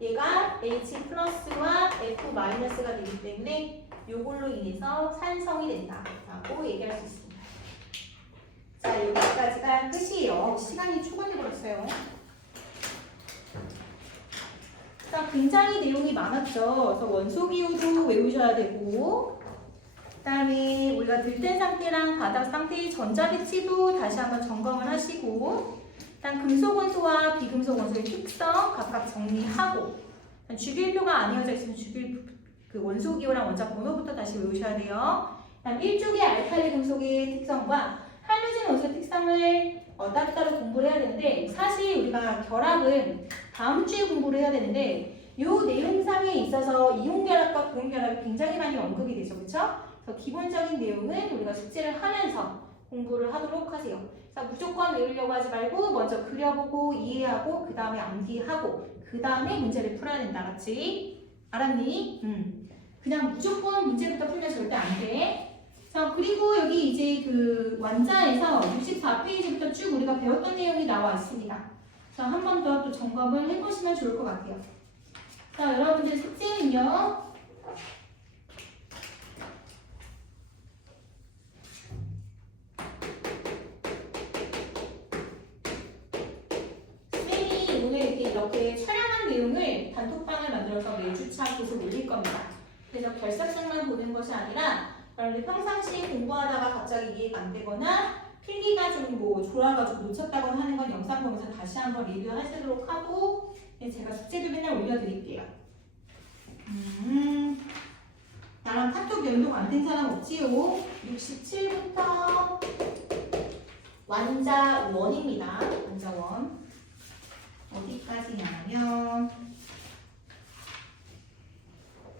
얘가 H 플러스와 F 마이너스가 되기 때문에 요걸로 인해서 산성이 된다라고 얘기할 수 있습니다. 자, 여기까지가 끝이에요. 시간이 초반에 걸렸어요. 자, 굉장히 내용이 많았죠. 그래서 원소 기호도 외우셔야 되고, 그다음에 우리가 들뜬 상태랑 바닥 상태의 전자 배치도 다시 한번 점검을 하시고, 일단 금속 원소와 비금속 원소의 특성 각각 정리하고, 주기율표가 아니어져 있으면 주기율 그 원소 기호랑 원자 번호부터 다시 외우셔야 돼요. 그다음 일족의 알칼리 금속의 특성과 할로젠 원소의 특성을 따로따로 공부를 해야 되는데, 사실 우리가 결합은 다음 주에 공부를 해야 되는데, 이 내용상에 있어서 이온 결합과 고온 결합이 굉장히 많이 언급이 되죠, 그렇죠? 그래서 기본적인 내용은 우리가 숙제를 하면서 공부를 하도록 하세요. 자, 무조건 외우려고 하지 말고 먼저 그려보고 이해하고 그 다음에 암기하고 그 다음에 문제를 풀어야 된다, 알았지? 알았니? 그냥 무조건 문제부터 풀면 절대 안 돼. 자, 그리고 여기 이제 그 완자에서 64페이지부터 쭉 우리가 배웠던 내용이 나와 있습니다. 자, 한 번 더 또 점검을 해보시면 좋을 것 같아요. 자, 여러분들 숙제는요. 쌤이 오늘 이렇게 촬영한 내용을 단톡방을 만들어서 매주차 계속 올릴 겁니다. 그래서 결석장만 보는 것이 아니라 여러분들 평상시에 공부하다가 갑자기 이해가 안 되거나 필기가 좀 뭐 졸아가지고 놓쳤다거나 하는 건 영상 보면서 다시 한번 리뷰하시도록 하고, 제가 숙제도 맨날 올려드릴게요. 나랑 카톡 연동 안 된 사람 없지요? 67부터 완자 원입니다. 완자 원. 어디까지냐면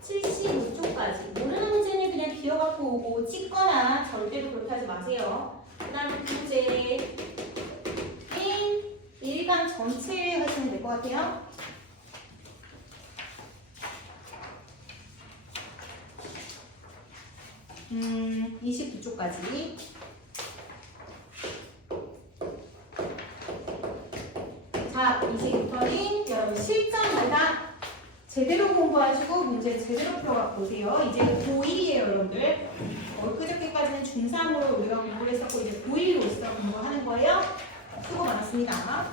75쪽까지. 모르는 문제는 그냥 기어갖고 오고 찍거나 절대로 그렇게 하지 마세요. 그 다음에 문제인 일강 전체 하시면 될 것 같아요. 음, 29쪽까지. 자, 이제부터는 여러분 실전마다 제대로 공부하시고 문제 제대로 풀어보세요. 이제 고1이에요, 여러분들. 그저께까지는 중3으로 우리가 공부를 했었고 이제 고1로 있어 공부하는 거예요. 수고 많았습니다.